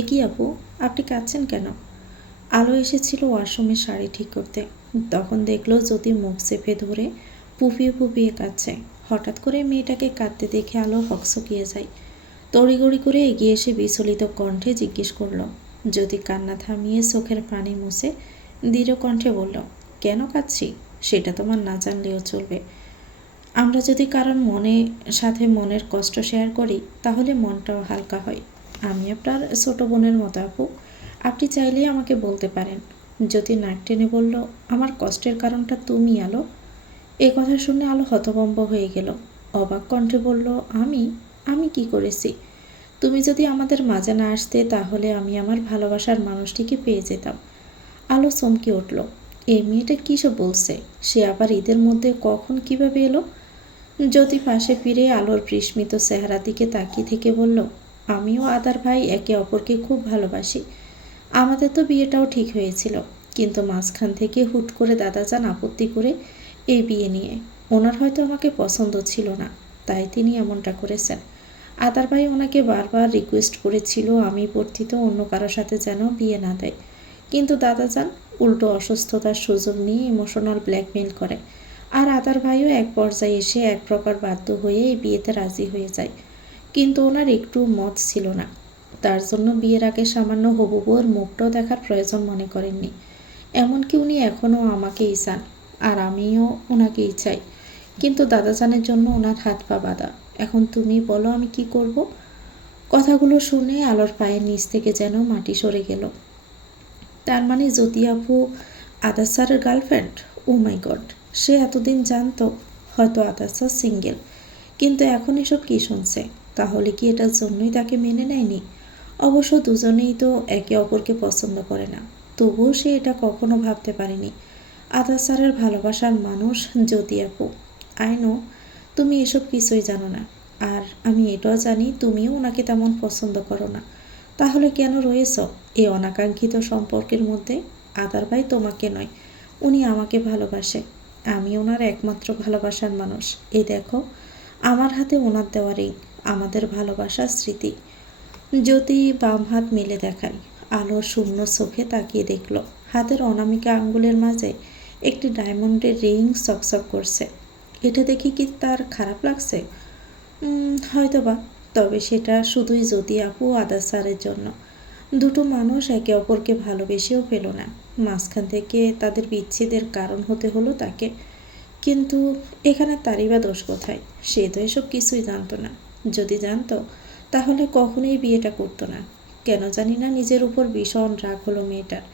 এ কি আপু, আপনি কাঁদছেন কেন? আলো এসেছিল ওয়াশরুমে শাড়ি ঠিক করতে। তখন দেখলো জ্যোতি মুখ চেপে ধরে ফুপিয়ে ফুপিয়ে কাঁদছে। হঠাৎ করে মেয়েটাকে কাঁদতে দেখে আলো হকচকিয়ে যায়। তড়িঘড়ি করে এগিয়ে এসে বিচলিত কণ্ঠে জিজ্ঞেস করল। জ্যোতি কান্না থামিয়ে চোখের পানি মুছে দৃঢ় কণ্ঠে বলল, কেন কাঁদছি সেটা তোমার না জানলেও চলবে। আমরা যদি কারোর সাথে মনের কষ্ট শেয়ার করি তাহলে মনটাও হালকা হয়। আমি আপনার ছোট বোনের মতো আপু, আপনি চাইলেই আমাকে বলতে পারেন। জ্যোতি নাক টেনে বলল, আমার কষ্টের কারণটা তুমি আলো। এ কথা শুনে আলো হতভম্ব হয়ে গেল। অবাক কণ্ঠে বলল, আমি আমি কি করেছি? তুমি যদি আমাদের মাঝে না আসতে তাহলে আমি আমার ভালোবাসার মানুষটিকে পেয়ে যেতাম। আলো চমকে উঠল। এই মেয়েটা কী সব বলছে? সে আবার ঈদের মধ্যে কখন কিভাবে এলো? জ্যোতি পাশে ফিরে আলোর বিস্মিত চেহারার দিকে তাকিয়ে থেকে বলল, আমিও আদার ভাই একে অপরকে খুব ভালোবাসি। আমাদের তো বিয়েটাও ঠিক হয়েছিল, কিন্তু মাঝখান থেকে হুট করে দাদাজান আপত্তি করে এই বিয়ে নিয়ে। ওনার হয়তো আমাকে পছন্দ ছিল না, তাই তিনি এমনটা করেছেন। আদার ভাই ওনাকে বারবার রিকোয়েস্ট করেছিল আমি বর্ধিত অন্য কারোর সাথে যেন বিয়ে না দেয়, কিন্তু দাদাজান উল্টো অসুস্থতার সুযোগ নিয়ে ইমোশনাল ব্ল্যাকমেল করে। আর আদার ভাইও এক পর্যায়ে এসে এক প্রকার বাধ্য হয়ে এই বিয়েতে রাজি হয়ে যায়, কিন্তু ওনার একটু মত ছিল না। তার জন্য বিয়ের আগে সামান্য হবু বউয়ের মুখটাও দেখার প্রয়োজন মনে করেননি। এমনকি উনি এখনও আমাকেই চান, আর আমিও ওনাকেই চাই, কিন্তু দাদাজানের জন্য ওনার হাত পা বাঁধা। এখন তুমি বলো আমি কি করব? কথাগুলো শুনে আলোর পায়ের নিচ থেকে যেন মাটি সরে গেল। তার মানে জ্যোতি আপু আদার স্যারের গার্লফ্রেন্ড? ও মাই গড, সে এতদিন জানতো হয়তো আদার স্যার সিঙ্গেল, কিন্তু এখন এসব কী শুনছে? তাহলে কি এটার জন্যই তাকে মেনে নেয়নি? অবশ্য দুজনেই তো একে অপরকে পছন্দ করে না, তবুও সে এটা কখনো ভাবতে পারেনি আদার স্যারের ভালোবাসার মানুষ জ্যোতি আপু। আই নো তুমি এসব কিছুই জানো না, আর আমি এটাও জানি তুমিও ওনাকে তেমন পছন্দ করো না। তাহলে কেন রয়েছ এই অনাকাঙ্ক্ষিত সম্পর্কের মধ্যে? আদার ভাই তোমাকে নয়, উনি আমাকে ভালোবাসে। আমি ওনার একমাত্র ভালোবাসার মানুষ। এই দেখো আমার হাতে ওনার দেওয়া রিং, আমাদের ভালোবাসার স্মৃতি। জ্যোতি বাম হাত মেলে দেখায়। আলো শূন্য চোখে তাকিয়ে দেখল হাতের অনামিকা আঙ্গুলের মাঝে একটি ডায়মন্ডের রিং চকচক করছে। এটা দেখে কি তার খারাপ লাগছে? হয়তোবা, তবে সেটা শুধুই জ্যোতি আপু আদার স্যারের জন্য। দুটো মানুষ একে অপরকে ভালোবেসেও পেল না, মাঝখান থেকে তাদের বিচ্ছেদের কারণ হতে হলো তাকে। কিন্তু এখানে তারই বা দোষ কোথায়? সে তো এসব কিছুই জানতো না। যদি জানতো তাহলে কখনোই বিয়েটা করতো না। কেন জানি না নিজের উপর ভীষণ রাগ হলো মেয়েটার।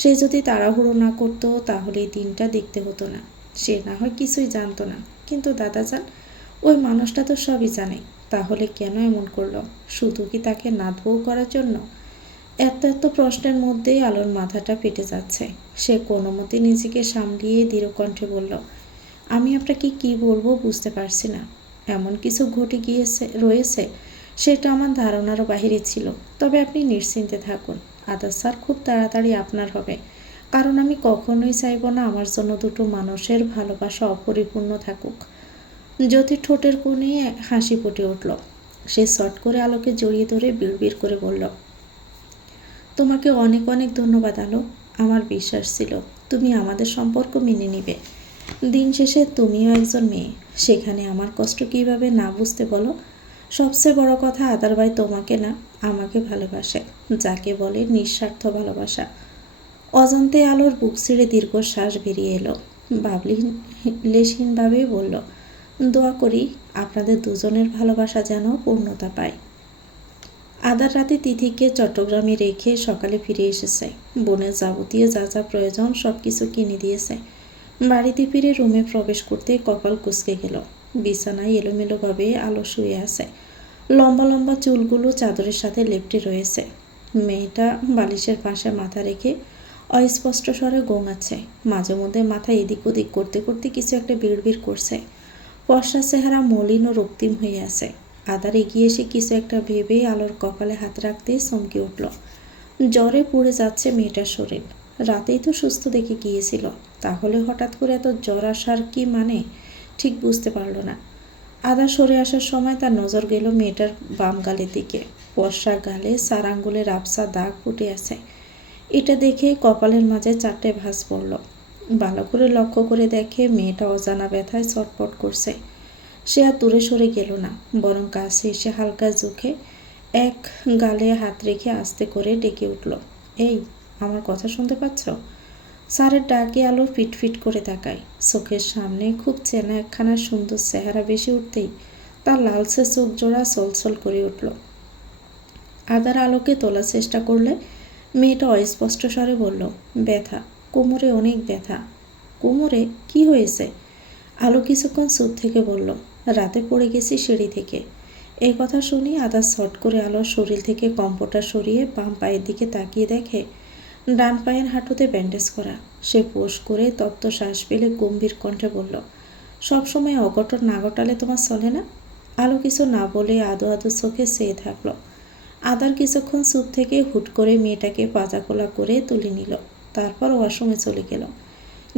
সে যদি তাড়াহুড়ো না করতো তাহলে এই দিনটা দেখতে হতো না। সে না হয় কিছুই জানতো না, কিন্তু দাদাজান ওই মানুষটা তো সবই জানে। তাহলে কেন এমন করলো? শুধু কি তাকে নাতবউ করার জন্য? এত এত প্রশ্নের মধ্যেই আলোর মাথাটা ফেটে যাচ্ছে। সে কোনো মতে নিজেকে সামলিয়ে দৃঢ় কণ্ঠে বলল, আমি আপনাকে কি বলবো বুঝতে পারছি না। এমন কিছু ঘটে রয়েছে সেটা আমার ধারণারও বাহিরে ছিল। তবে আপনি নিশ্চিন্তে থাকুন, আদার স্যার খুব তাড়াতাড়ি আপনার হবে। কারণ আমি কখনোই চাইব না আমার জন্য দুটো মানুষের ভালোবাসা অপরিপূর্ণ থাকুক। জ্যোতির ঠোঁটের কোণে হাসি ফুটে উঠল। সে চট করে আলোকে জড়িয়ে ধরে বিড়বিড় করে বলল, তোমাকে অনেক অনেক ধন্যবাদ আলো। আমার বিশ্বাস ছিল তুমি আমাদের সম্পর্ক মেনে নিবে। দিন শেষে তুমিও একজন মেয়ে, সেখানে আমার কষ্ট কীভাবে না বুঝতে বলো? সবচেয়ে বড় কথা আদার ভাই তোমাকে না আমাকে ভালোবাসে, যাকে বলে নিঃস্বার্থ ভালোবাসা। অজান্তে আলোর বুক ছিঁড়ে দীর্ঘশ্বাস বেরিয়ে এলো। লেশহীনভাবে বলল, দোয়া করি আপনাদের দুজনের ভালোবাসা যেন পূর্ণতা পায়। আদার রাতে তিথিকে চট্টগ্রামে রেখে সকালে ফিরে এসেছে। বোনের যাবতীয় যা যা প্রয়োজন সব কিছু কিনে দিয়েছে। বাড়িতে ফিরে রুমে প্রবেশ করতে কপাল কুঁচকে গেল। বিছানায় এলোমেলোভাবে আলো শুয়ে আছে। লম্বা লম্বা চুলগুলো চাদরের সাথে লেপ্টে রয়েছে। মেয়েটা বালিশের পাশে মাথা রেখে অস্পষ্ট স্বরে গোঙাচ্ছে। মাঝে মধ্যে মাথা এদিক ওদিক করতে করতে কিছু একটা বিড়বিড় করছে। ফর্সা চেহারা মলিন ও রক্তিম হয়ে আছে। আদার এগিয়ে এসে কিছু একটা ভেবে আলোর কপালে হাত রাখতেই চমকে উঠল। জ্বরে পুড়ে যাচ্ছে মেয়েটার শরীর। রাতেই তো সুস্থ দেখে গিয়েছিল, তাহলে হঠাৎ করে এত জ্বর আসার কি মানে ঠিক বুঝতে পারল না। আদা সরে আসার সময় তার নজর গেল মেয়েটার বাম গালের দিকে। ফর্সা গালে 4 আঙ্গুলের আবছা দাগ ফুটে আছে। এটা দেখে কপালের মাঝে 4টে ভাঁজ পড়ল। ভালো করে লক্ষ্য করে দেখে মেয়েটা অজানা ব্যথায় ছটফট করছে। সে আর দূরে সরে গেল না, বরং কাছে এসে হালকা ঝুঁকে এক গালে হাত রেখে আস্তে করে ডেকে উঠল, এই, আমার কথা শুনতে পাচ্ছ? স্যারের ডাকে আলো ফিটফিট করে তাকায়। চোখের সামনে খুব চেনা একখানা সুন্দর চেহারা বেশি উঠতেই তার লালচে চোখ জোড়া ছলছল করে উঠল। আদার আলোকে তোলার চেষ্টা করলে মেয়েটা অস্পষ্ট স্বরে বলল, ব্যথা, কোমরে অনেক ব্যথা। কোমরে কি হয়েছে? আলো কিছুক্ষণ চুপ থেকে বলল, রাতে পড়ে গেছি সিঁড়ি থেকে। এই কথা শুনি আদা ছট করে আলোর শরীর থেকে কম্পটা সরিয়ে বাম পায়ের দিকে তাকিয়ে দেখে ডান পায়ের হাঁটুতে ব্যান্ডেজ করা। সে পোষ করে তপ্ত শ্বাস ফেলে গম্ভীর কণ্ঠে বলল, সবসময় অঘটন না ঘটালে তোমার চলে না? আলো কিছু না বলে আদো আদো চোখে চেয়ে থাকলো। আদার কিছুক্ষণ চুপ থেকে হুট করে মেয়েটাকে পাজাকোলা করে তুলে নিল। তারপর ওয়াশরুমে চলে গেল।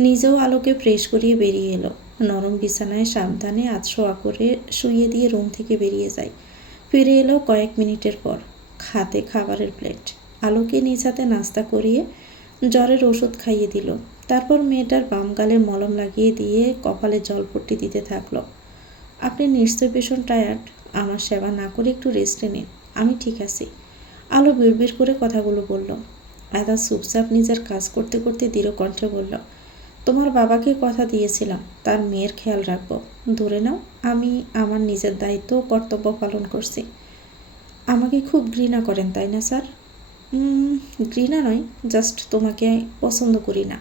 নিজেও আলোকে ফ্রেশ করিয়ে বেরিয়ে এলো। নরম বিছানায় সাবধানে আধশোয়া করে শুইয়ে দিয়ে রুম থেকে বেরিয়ে যায়। ফিরে এলো কয়েক মিনিটের পর, হাতে খাবারের প্লেট। আলোকে নিজ হাতে নাস্তা করিয়ে জ্বরের ওষুধ খাইয়ে দিল। তারপর মেয়েটার বাম গালে মলম লাগিয়ে দিয়ে কপালে জলপট্টি দিতে থাকলো। আপনি নিশ্চয়ই ভীষণ টায়ার্ড, আমার সেবা না করে একটু রেস্টে নিন, আমি ঠিক আছি। আলো বিড়বিড় করে কথাগুলো বলল। আদা চুপচাপ নিজের কাজ করতে করতে দৃঢ় কণ্ঠে বলল, তোমার বাবাকে কথা দিয়েছিলাম তার মেয়ের খেয়াল রাখবো। ধরে নাও আমি আমার নিজের দায়িত্ব ও কর্তব্য পালন করছি। আমাকে খুব ঘৃণা করেন তাই না স্যার? ঘৃণা নয়, জাস্ট তোমাকে পছন্দ করি না।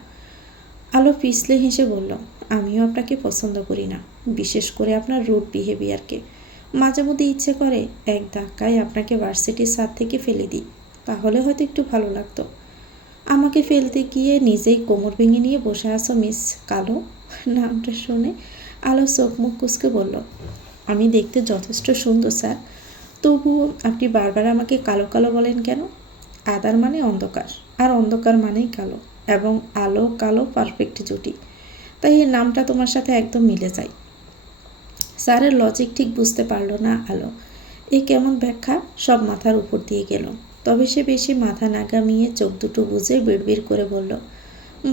আলো পিছলে হেসে বলল, আমিও আপনাকে পছন্দ করি না, বিশেষ করে আপনার রুড বিহেভিয়ারকে। মাঝে মধ্যে ইচ্ছে করে এক ধাক্কায় আপনাকে ভার্সিটির ছাদ থেকে ফেলে দিই, তাহলে হয়তো একটু ভালো লাগতো। আমাকে ফেলতে গিয়ে নিজেই কোমর ভেঙে নিয়ে বসে আছো মিস কালো। নামটা শুনে আলো চোখ মুখ কুঁচকে বলল, আমি দেখতে যথেষ্ট সুন্দর স্যার, তবুও আপনি বারবার আমাকে কালো কালো বলেন কেন? আদার মানে অন্ধকার, আর অন্ধকার মানেই কালো, এবং আলো কালো পারফেক্ট জুটি, তাই এই নামটা তোমার সাথে একদম মিলে যায়। স্যারের লজিক ঠিক বুঝতে পারল না আলো। এ কেমন ব্যাখ্যা? সব মাথার উপর দিয়ে গেল। তবে সে বেশি মাথা না ঘামিয়ে চোখ দুটো বুজে বিড়বিড় করে বলল,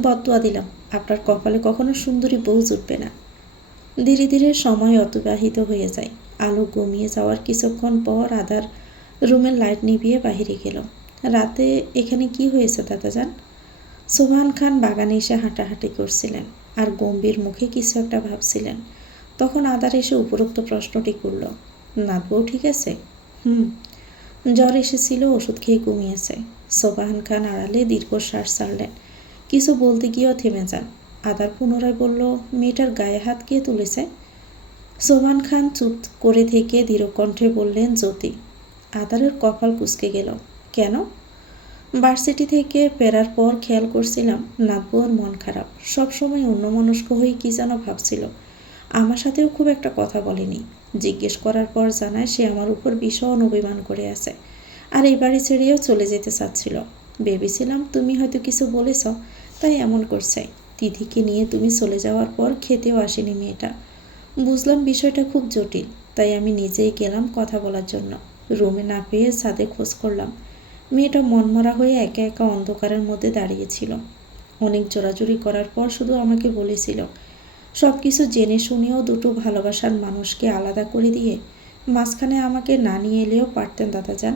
বদুয়া দিলাম, আপনার কপালে কখনো সুন্দরী বউ জুটবে না। ধীরে ধীরে সময় অতিবাহিত হয়ে যায়। আলো ঘুমিয়ে যাওয়ার কিছুক্ষণ পর আদার রুমের লাইট নিভিয়ে বাহিরে গেল। রাতে এখানে কি হয়েছে দাদাজান? সোবহান খান বাগানে এসে হাঁটাহাঁটি করছিলেন আর গম্ভীর মুখে কিছু একটা ভাবছিলেন। তখন আদার এসে উপরোক্ত প্রশ্নটি করল, নাতবউ ঠিক আছে? জ্বর এসেছিল, ওষুধ খেয়ে কমিয়েছে। সোবহান খান আড়ালে দীর্ঘশ্বাস ছাড়লেন। কিছু বলতে গিয়েও থেমে যান। আদার পুনরায় বলল, মেয়েটার গায়ে হাত কে তুলেছে? সোবহান খান চুপ করে থেকে দৃঢ় কণ্ঠে বললেন, জ্যোতি। আদারের কপাল কুঁচকে গেল। কেন? ভার্সিটি থেকে ফেরার পর খেয়াল করছিলাম নাতবউর মন খারাপ, সবসময় অন্যমনস্ক হয়ে কী যেন ভাবছিল। আমার সাথেও খুব একটা কথা বলেনি। জিজ্ঞেস করার পর জানায় সে আমার উপর ভীষণ অভিমান করে আছে, আর এই বাড়ি ছেড়েও চলে যেতে চাচ্ছিল। ভেবেছিলাম তুমি হয়তো কিছু বলেছ, তাই এমন করছে। তিথিকে নিয়ে তুমি চলে যাওয়ার পর খেতেও আসেনি মেয়েটা। বুঝলাম বিষয়টা খুব জটিল, তাই আমি নিজেই গেলাম কথা বলার জন্য। রুমে না পেয়ে ছাদে খোঁজ করলাম। মেয়েটা মনমরা হয়ে একা একা অন্ধকারের মধ্যে দাঁড়িয়েছিল। অনেক জোরাজুরি করার পর শুধু আমাকে বলেছিল, সব কিছু জেনে শুনেও দুটো ভালোবাসার মানুষকে আলাদা করে দিয়ে মাঝখানে আমাকে না নিয়ে এলেও পারতেন দাদাজান।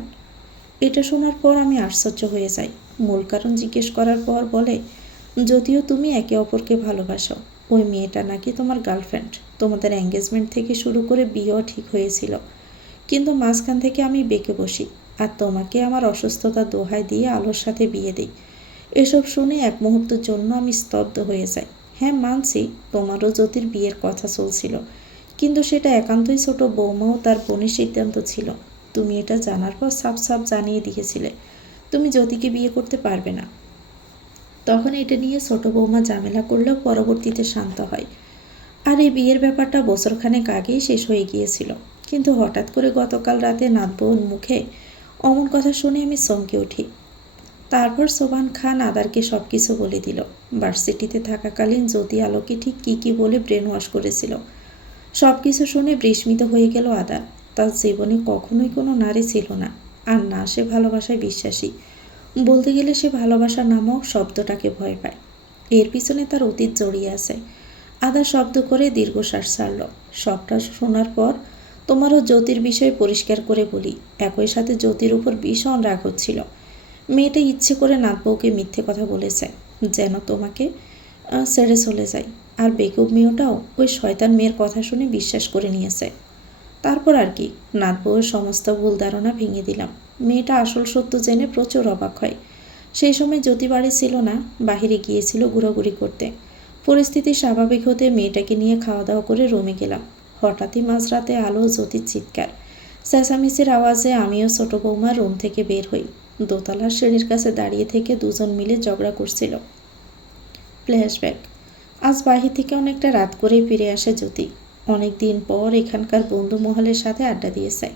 এটা শোনার পর আমি আশ্চর্য হয়ে যাই। মূল কারণ জিজ্ঞেস করার পর বলে, যদিও তুমি একে অপরকে ভালোবাসো, ওই মেয়েটা নাকি তোমার গার্লফ্রেন্ড। তোমাদের এঙ্গেজমেন্ট থেকে শুরু করে বিয়েও ঠিক হয়েছিল, কিন্তু মাঝখান থেকে আমি বেঁকে বসি আর তোমাকে আমার অসুস্থতার দোহাই দিয়ে আলোর সাথে বিয়ে দিই। এসব শুনে এক মুহূর্তের জন্য আমি স্তব্ধ হয়ে যাই। হ্যাঁ, মানছি তোমারও জ্যোতির বিয়ের কথা চলছিল, কিন্তু সেটা একান্তই ছোট বৌমা ও তার বোনের সিদ্ধান্ত ছিল। তুমি এটা জানার পর সাফ সাফ জানিয়ে দিয়েছিলে তুমি জ্যোতিকে বিয়ে করতে পারবে না। তখন এটা নিয়ে ছোট বৌমা ঝামেলা করলেও পরবর্তীতে শান্ত হয়, আর এই বিয়ের ব্যাপারটা বছরখানেক আগেই শেষ হয়ে গিয়েছিল। কিন্তু হঠাৎ করে গতকাল রাতে নাতবউর মুখে অমন কথা শুনে আমি চমকে উঠি। তারপর সোবহান খান আদারকে সব কিছু বলে দিল। ভার্সিটিতে থাকাকালীন জ্যোতি আলোকে ঠিক কী কী বলে ব্রেন ওয়াশ করেছিল। সব কিছু শুনে বিস্মিত হয়ে গেল আদা। তার জীবনে কখনোই কোনো নারী ছিল না, আর না সে ভালোবাসায় বিশ্বাসী। বলতে গেলে সে ভালোবাসা নামক শব্দটাকে ভয় পায়। এর পিছনে তার অতীত জড়িয়ে আছে। আদা শব্দ করে দীর্ঘশ্বাস ছাড়ল। সবটা শোনার পর তোমারও জ্যোতির বিষয়ে পরিষ্কার করে বলি, একই সাথে জ্যোতির উপর ভীষণ রাগ হচ্ছিল। মেয়েটা ইচ্ছে করে নাতবউকে মিথ্যে কথা বলেছে যেন তোমাকে ছেড়ে চলে যায়, আর বেকুব মেয়েটাও ওই শয়তান মেয়ের কথা শুনে বিশ্বাস করে নিয়েছে। তারপর আর কি, নাতবউয়ের সমস্ত ভুল ধারণা ভেঙে দিলাম। মেয়েটা আসল সত্য জেনে প্রচুর অবাক হয়। সেই সময় জ্যোতি বাড়ি ছিল না, বাহিরে গিয়েছিল ঘোরাঘুরি করতে। পরিস্থিতি স্বাভাবিক হতে মেয়েটাকে নিয়ে খাওয়া দাওয়া করে রুমে গেলাম। হঠাৎই মাঝরাতে আলো, জ্যোতির চিৎকার, চেঁচামেচির আওয়াজে আমিও ছোট বৌমা রুম থেকে বের হই। দোতলার সিঁড়ির কাছে দাঁড়িয়ে থেকে দুজন মিলে ঝগড়া করছিল। ফ্ল্যাশব্যাক। আজ বাহির থেকে অনেকটা রাত করেই ফিরে আসে জ্যোতি। অনেক দিন পর এখানকার বন্ধু মহলের সাথে আড্ডা দিয়েছে।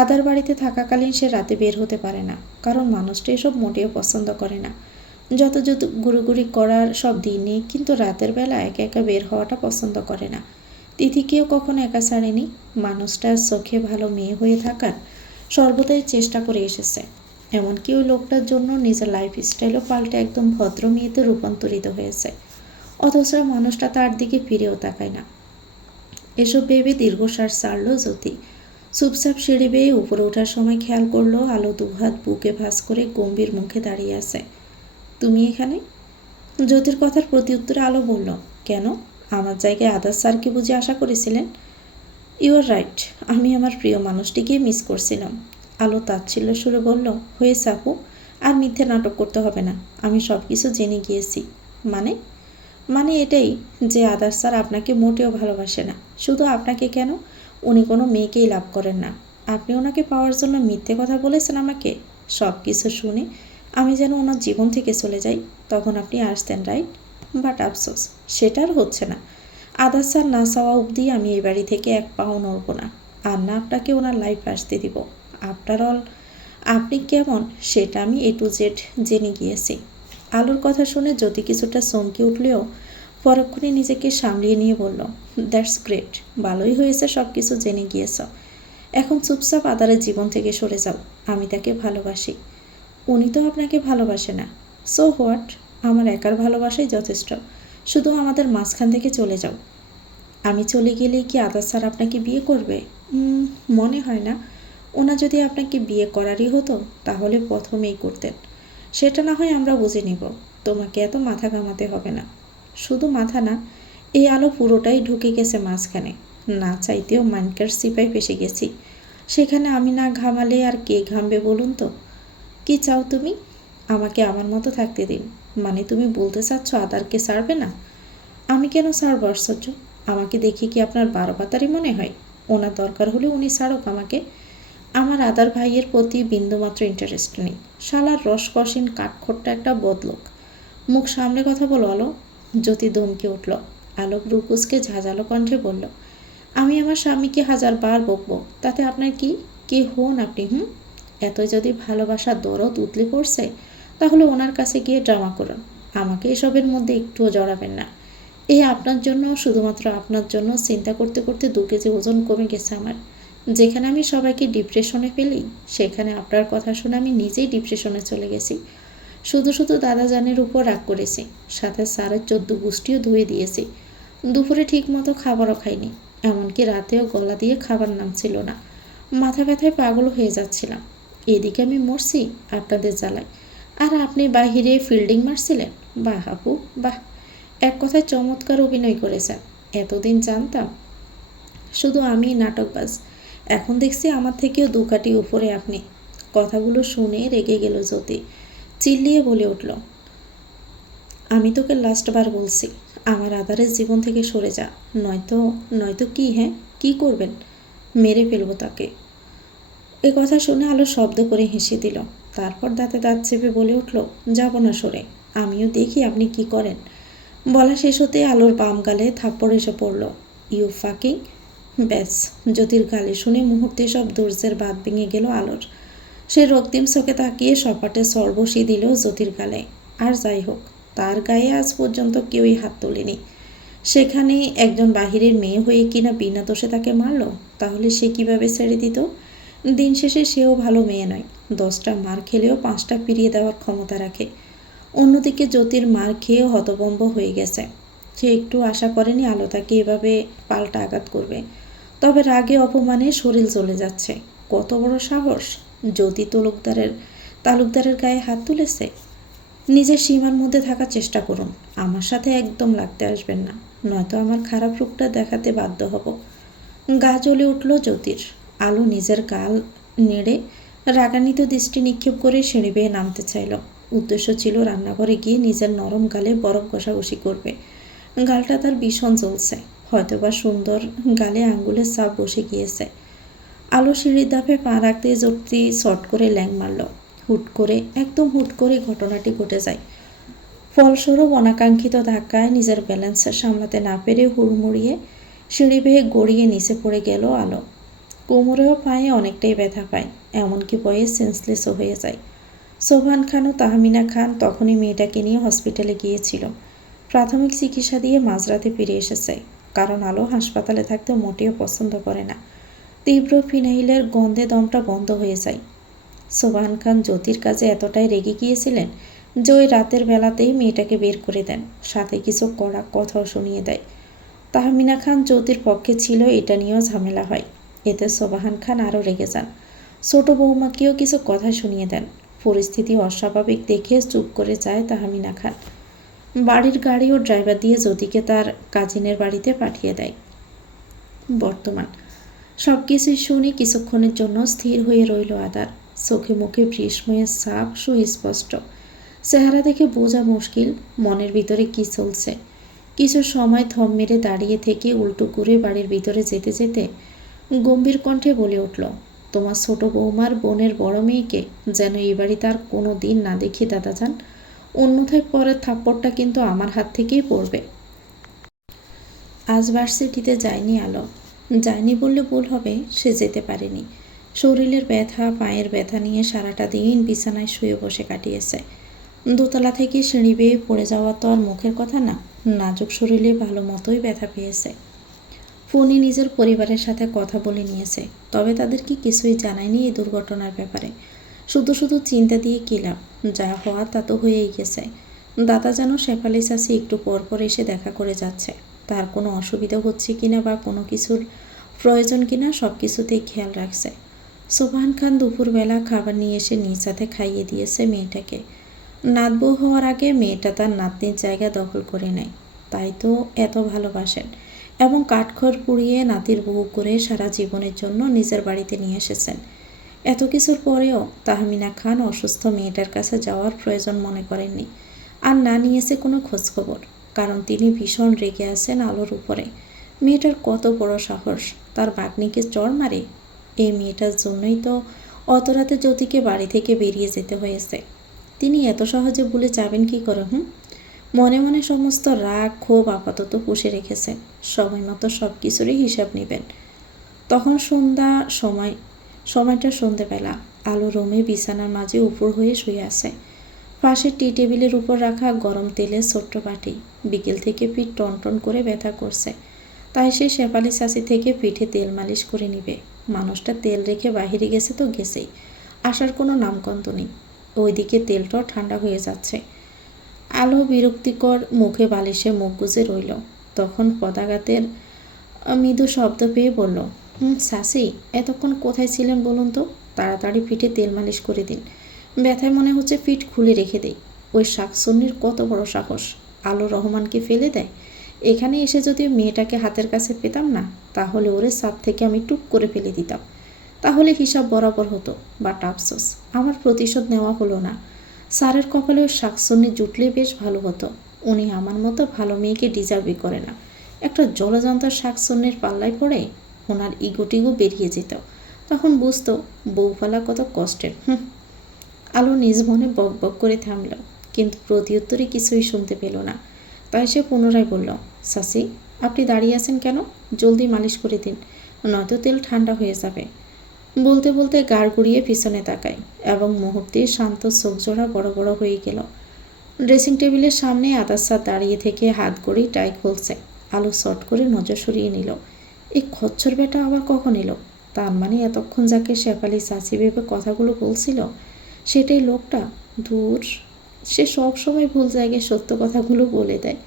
আদার বাড়িতে থাকাকালীন সে রাতে বের হতে পারে না, কারণ মানুষটা এসব মোটেও পছন্দ করে না। যত যত ঘুরোঘুরি করার সব দিনে, কিন্তু রাতের বেলা একা একা বের হওয়াটা পছন্দ করে না। তিথিকেও কখনো একা ছাড়েনি। মানুষটার চোখে ভালো মেয়ে হয়ে থাকার সর্বদাই চেষ্টা করে এসেছে। এমনকি ওই লোকটার জন্য নিজের লাইফস্টাইলও পাল্টে একদম ভদ্র মেয়েতে রূপান্তরিত হয়েছে। অথচ মানুষটা তার দিকে ফিরেও তাকায় না। এসব ভেবে দীর্ঘশ্বাস ছাড়ল জ্যোতি। চুপচাপ সিঁড়ি বেয়ে উপরে ওঠার সময় খেয়াল করলো আলো দুহাত বুকে ভাঁজ করে গম্ভীর মুখে দাঁড়িয়ে আছে। তুমি এখানে? জ্যোতির কথার প্রতি উত্তরে আলো বলল, কেন? আমার জায়গায় আদার স্যারকে বুঝে আশা করেছিলেন? ইউ আর রাইট, আমি আমার প্রিয় মানুষটিকে মিস করছিলাম। আলো তাচ্ছিল্য সুরে বলল, হয়েছে আপু, আর মিথ্যে নাটক করতে হবে না। আমি সব কিছু জেনে গিয়েছি। মানে? মানে এটাই যে আদার স্যার আপনাকে মোটেও ভালোবাসে না। শুধু আপনাকে কেন, উনি কোনো মেয়েকেই লাভ করেন না। আপনি ওনাকে পাওয়ার জন্য মিথ্যে কথা বলেছেন আমাকে। সব কিছু শুনে আমি যেন ওনার জীবন থেকে চলে যাই, তখন আপনি আসতেন, রাইট? বাট আফসোস, সেটা আর হচ্ছে না। আদার স্যার না চাওয়া অবধি আমি এই বাড়ি থেকে এক পাও নড়ব না, আর না আপনাকে ওনার লাইফ আসতে দিব। আফটার অল আপনি কেমন সেটা আমি A to Z জেনে গিয়েছি। আলোর কথা শুনে জ্যোতি কিছুটা চমকে উঠলেও পরক্ষণে নিজেকে সামলিয়ে নিয়ে বলল, দ্যাটস গ্রেট, ভালোই হয়েছে সব কিছু জেনে গিয়েছ। এখন চুপচাপ আদারের জীবন থেকে সরে যাও। আমি তাকে ভালোবাসি, উনি তো আপনাকে ভালোবাসে না। সো হোয়াট, আমার একার ভালোবাসাই যথেষ্ট। শুধু আমাদের মাঝখান থেকে চলে যাও। আমি চলে গেলেই কি আদার স্যার আপনাকে বিয়ে করবে? মনে হয় না। ওনা যদি আপনাকে বিয়ে করারই হতো তাহলে প্রথমেই করতেন। সেটা না হয় আমরা বুঝে নিব, তোমাকে এত মাথা ঘামাতে হবে না। শুধু মাথা না, এই আলো পুরোটাই ঢুকে গেছে মাঝখানে। না চাইতেও মাইনকার সিপাই ফেসে গেছি। সেখানে আমি না ঘামালে আর কে ঘামবে বলুন তো? কি চাও তুমি? আমাকে আমার মতো থাকতে দিন। মানে তুমি বলতে চাচ্ছ আদারকে ছাড়বে না? আমি কেন ছাড়ব আশ্চর্য? আমাকে দেখি কি আপনার বারবাতারি মনে হয়? ওনার দরকার হলে উনি ছাড়ুক আমাকে। আমার আদার ভাইয়ের প্রতি বিন্দুমাত্র ইন্টারেস্ট নেই। শালার রসকসীন কাঠখোট্টা একটা বদলোক। মুখ সামনে কথা বলো আলো। জ্যোতি ধমকে উঠল। আলোক রুকুসকে ঝাঁঝালো কণ্ঠে বলল, আমি আমার স্বামীকে 1000 বার বকবো, তাতে আপনার কি? কে হন আপনি? এতই যদি ভালোবাসার দরদ উতলে পড়ছে, তাহলে ওনার কাছে গিয়ে ড্রামা করুন। আমাকে এসবের মধ্যে একটুও জড়াবেন না। এই আপনার জন্য, শুধুমাত্র আপনার জন্য চিন্তা করতে করতে 2 কেজি ওজন কমে গেছে আমার। যেখানে আমি সবাইকে ডিপ্রেশনে ফেলি, সেখানে আপনার কথা শুনে আমি নিজেই ডিপ্রেশনে চলে গেছি। শুধু শুধু দাদাজানের উপর রাগ করেছি, সাথে স্যারের 14 গোষ্ঠীও ধুয়ে দিয়েছি। দুপুরে ঠিক মতো খাবারও খাইনি, এমনকি রাতেও গলা দিয়ে খাবার নামছিল না। মাথা ব্যথায় পাগল হয়ে যাচ্ছিলাম। এদিকে আমি মরছি আপনাদের জ্বালায়, আর আপনি বাহিরে ফিল্ডিং মারছিলেন। বাহ আপু বাহ, এক কথায় চমৎকার অভিনয় করেছেন। এতদিন জানতাম শুধু আমি নাটকবাজ, এখন দেখছি আমার থেকেও 2 কাঠি উপরে আপনি। কথাগুলো শুনে রেগে গেল জ্যোতি। চিল্লিয়ে বলে উঠল, আমি তোকে লাস্টবার বলছি, আমার আদারের জীবন থেকে সরে যা, নয়তো নয়তো কি? হ্যাঁ, কি করবেন? মেরে ফেলবো তাকে। এ কথা শুনে আলো শব্দ করে হেসে দিল। তারপর দাঁতে দাঁত চেপে বলে উঠল, যাব না সরে, আমিও দেখি আপনি কি করেন। বলা শেষ হতে আলোর বাম গালে থাপ্পড় এসে পড়ল। You fucking! ব্যাস, জ্যোতির গালে শুনে মুহূর্তে সব ধৈর্যের বাঁধ ভেঙে গেল আলোর। সে রক্তিম চোখে তাকিয়ে সপাটে সর বসিয়ে দিল জ্যোতির গালে। আর যাই হোক, তার গায়ে আজ পর্যন্ত কেউই হাত তোলেনি। সেখানে একজন বাহিরের মেয়ে হয়ে কিনা বিনা দোষে তাকে মারল, তাহলে সে কিভাবে ছেড়ে দিত? দিন শেষে সেও ভালো মেয়ে নয়, 10টা মার খেলেও 5টা ফিরিয়ে দেওয়ার ক্ষমতা রাখে। অন্যদিকে জ্যোতির মার খেয়েও হতভম্ব হয়ে গেছে। সে একটু আশা করেনি আলো তাকে এভাবে পাল্টা আঘাত করবে। তবে রাগে অপমানে শরীর জ্বলে যাচ্ছে। কত বড় সাহস! জ্যোতি তালুকদারের গায়ে হাত তুলেছে। নিজের সীমার মধ্যে থাকার চেষ্টা করুন, আমার সাথে একদম লাগতে আসবেন না, নয়তো আমার খারাপ রূপটা দেখাতে বাধ্য হব। গা জ্বলে উঠল জ্যোতির। আলো নিজের গাল নেড়ে রাগান্বিত দৃষ্টি নিক্ষেপ করে সিঁড়ি বেয়ে নামতে চাইল। উদ্দেশ্য ছিল রান্নাঘরে গিয়ে নিজের নরম গালে বরফ ঘষাঘষি করবে। গালটা তার ভীষণ জ্বলছে, হয়তোবা সুন্দর গালে আঙ্গুলের ছাপ বসে গিয়েছে। আলো সিঁড়ির ধাপে পা রাখতে জ্যোতি শট করে ল্যাং মারল। একদম হুট করে ঘটনাটি ঘটে যায়। ফলস্বরূপ অনাকাঙ্ক্ষিত ধাক্কায় নিজের ব্যালেন্স সামলাতে না পেরে হুড়মুড়িয়ে সিঁড়ি বেয়ে গড়িয়ে নিচে পড়ে গেল আলো। কোমরেও পায়ে অনেকটাই ব্যথা পায়, এমনকি বয়ে সেন্সলেসও হয়ে যায়। সোবহান খান ও তাহমিনা খান তখনই মেয়েটাকে নিয়ে হসপিটালে গিয়েছিল। প্রাথমিক চিকিৎসা দিয়ে মাঝরাতে ফিরে এসেছে, কারণ আলো হাসপাতালে থাকতে মোটেও পছন্দ করে না। তীব্র ফিনাইলের গন্ধে দমটা বন্ধ হয়ে যায়। সোবহান খান জ্যোতির কাছে এতটাই রেগে গিয়েছিলেন যে ওই রাতের বেলাতেই মেয়েটাকে বের করে দেন, সাথে কিছু কড়া কথাও শুনিয়ে দেয়। তাহমিনা খান জ্যোতির পক্ষে ছিল, এটা নিয়েও ঝামেলা হয়। এতে সোবহান খান আরও রেগে যান। ছোট বৌমাকেও কিছু কথা শুনিয়ে দেন। পরিস্থিতি অস্বাভাবিক দেখে চুপ করে যায় তাহমিনা খান। বাড়ির গাড়ি ও ড্রাইভার দিয়ে জ্যোতিকে তার কাজিনের বাড়িতে পাঠিয়ে দেয়। বর্তমান সব কিছুই শুনে কিছুক্ষণের জন্য স্থির হয়ে রইল আদার। চোখে মুখে বিস্ময়ের ছাপ সুস্পষ্ট। চেহারা দেখে বোঝা মুশকিল মনের ভিতরে কি চলছে। কিছু সময় থম মেরে দাঁড়িয়ে থেকে উল্টো ঘুরে বাড়ির ভিতরে যেতে যেতে গম্ভীর কণ্ঠে বলে উঠল, তোমার ছোট বৌমার বোনের বড় মেয়েকে যেন এই বাড়িতে আর কোনো দিন না দেখি দাদাজান, অন্যথায় পরের থাপ্পড়টা কিন্তু আমার হাত থেকেই পড়বে। আজ ভার্সিটিতে যায়নি আলো। যায়নি বললে ভুল হবে, সে যেতে পারেনি। শরীরের ব্যথা, পায়ের ব্যথা নিয়ে সারাটা দিন বিছানায় শুয়ে বসে কাটিয়েছে। দোতলা থেকে সিঁড়ি বেয়ে পড়ে যাওয়া তো আর মুখের কথা না, নাজুক শরীরে ভালো মতোই ব্যথা পেয়েছে। ফোনে নিজের পরিবারের সাথে কথা বলে নিয়েছে, তবে তাদেরকে কিছুই জানায়নি এই দুর্ঘটনার ব্যাপারে। শুধু শুধু চিন্তা দিয়ে কী লাভ, যা হওয়ার তা তো হয়েই গেছে। দাদা যেন শেফালি চাচি একটু পর পর এসে দেখা করে যাচ্ছে। তার কোনো অসুবিধা হচ্ছে কিনা বা কোনো কিছুর প্রয়োজন কিনা সব কিছুতেই খেয়াল রাখছে। সোবহান খান দুপুরবেলা খাবার নিয়ে এসে নিজ হাতে খাইয়ে দিয়েছে মেয়েটাকে। নাতবউ হওয়ার আগে মেয়েটা তার নাতনির জায়গা দখল করে নেয়, তাই তো এত ভালোবাসেন, এবং কাঠখড় পুড়িয়ে নাতির বউ করে সারা জীবনের জন্য নিজের বাড়িতে নিয়ে এসেছেন। এত কিছুর পরেও তাহমিনা খান অসুস্থ মেয়েটার কাছে যাওয়ার প্রয়োজন মনে করেননি, আর না নিয়েছে কোনো খোঁজখবর, কারণ তিনি ভীষণ রেগে আছেন আলোর উপরে। মেয়েটার কত বড় সাহস, তার বাগ্নিকে চড় মারে। এই মেয়েটার জন্যই তো অত রাতে জ্যোতিকে বাড়ি থেকে বেরিয়ে যেতে হয়েছে। তিনি এত সহজে ভুলে যাবেন কি করে? মনে মনে সমস্ত রাগ ক্ষোভ আপাতত পুষে রেখেছেন, সময় মতো সব কিছুরই হিসাব নেবেন। তখন সময়টা সন্ধেবেলা। আলো রুমে বিছানার মাঝে উপর হয়ে শুয়ে আছে। পাশের টি টেবিলের উপর রাখা গরম তেলের ছোট্ট বাটি। বিকেল থেকে পিঠ টনটন করে ব্যথা করছে, তাই সে শেফালি চাচি থেকে পিঠে তেল মালিশ করে নিবে। মানুষটা তেল রেখে বাহিরে গেছে তো গেছেই, আসার কোনো নামগন্ধ নেই। ওইদিকে তেলটাও ঠান্ডা হয়ে যাচ্ছে। আলো বিরক্তিকর মুখে বালিশে মুখ গুজে রইল। তখন পদাঘাতের মৃদু শব্দ পেয়ে বলল, চাচি, এতক্ষণ কোথায় ছিলেন বলুন তো? তাড়াতাড়ি পিঠে তেল মালিশ করে দিন, ব্যথায় মনে হচ্ছে পিঠ খুলে রেখে দেই। ওই শাকসন্নির কত বড় সাহস, আলো রহমানকে ফেলে দেয়। এখানে এসে যদি মেয়েটাকে হাতের কাছে পেতাম না, তাহলে ওরে সাপ থেকে আমি টুক করে ফেলে দিতাম। তাহলে হিসাব বরাবর হতো, বাট আফসোস আমার প্রতিশোধ নেওয়া হলো না। স্যারের কপালে ওই শাকসন্নি জুটলে বেশ ভালো হতো। উনি আমার মতো ভালো মেয়েকে ডিজার্ভই করে না। একটা জলযন্ত্র শাকসন্নির পাল্লায় পড়ে ওনার ইগোটিগো বেরিয়ে যেত, তখন বুঝতো বউফালা কত কষ্টের। আলো নিজ মনে বক বক করে থামল, কিন্তু প্রত্যুত্তরে কিছুই শুনতে পেল না। তাই সে পুনরায় বলল, চাচি, আপনি দাঁড়িয়ে আছেন কেন? জলদি মালিশ করে দিন, নয়তো তেল ঠান্ডা হয়ে যাবে। বলতে বলতে গাড় ঘুরিয়ে পিছনে তাকায়, এবং মুহূর্তে শান্ত চোখজোড়া বড় বড় হয়ে গেল। ড্রেসিং টেবিলের সামনে আদার স্যার দাঁড়িয়ে থেকে হাত গড়ি টাই খুলছে। আলো শর্ট করে নজর সরিয়ে নিল। এই খচ্চর বেটা আবার কখন এলো? তার মানে এতক্ষণ যাকে শেফালি চাচি ভেবে কথাগুলো বলছিল সেটাই লোকটা? দূর, সে সব সময় ভুল জায়গায় সত্য কথাগুলো বলে দেয়।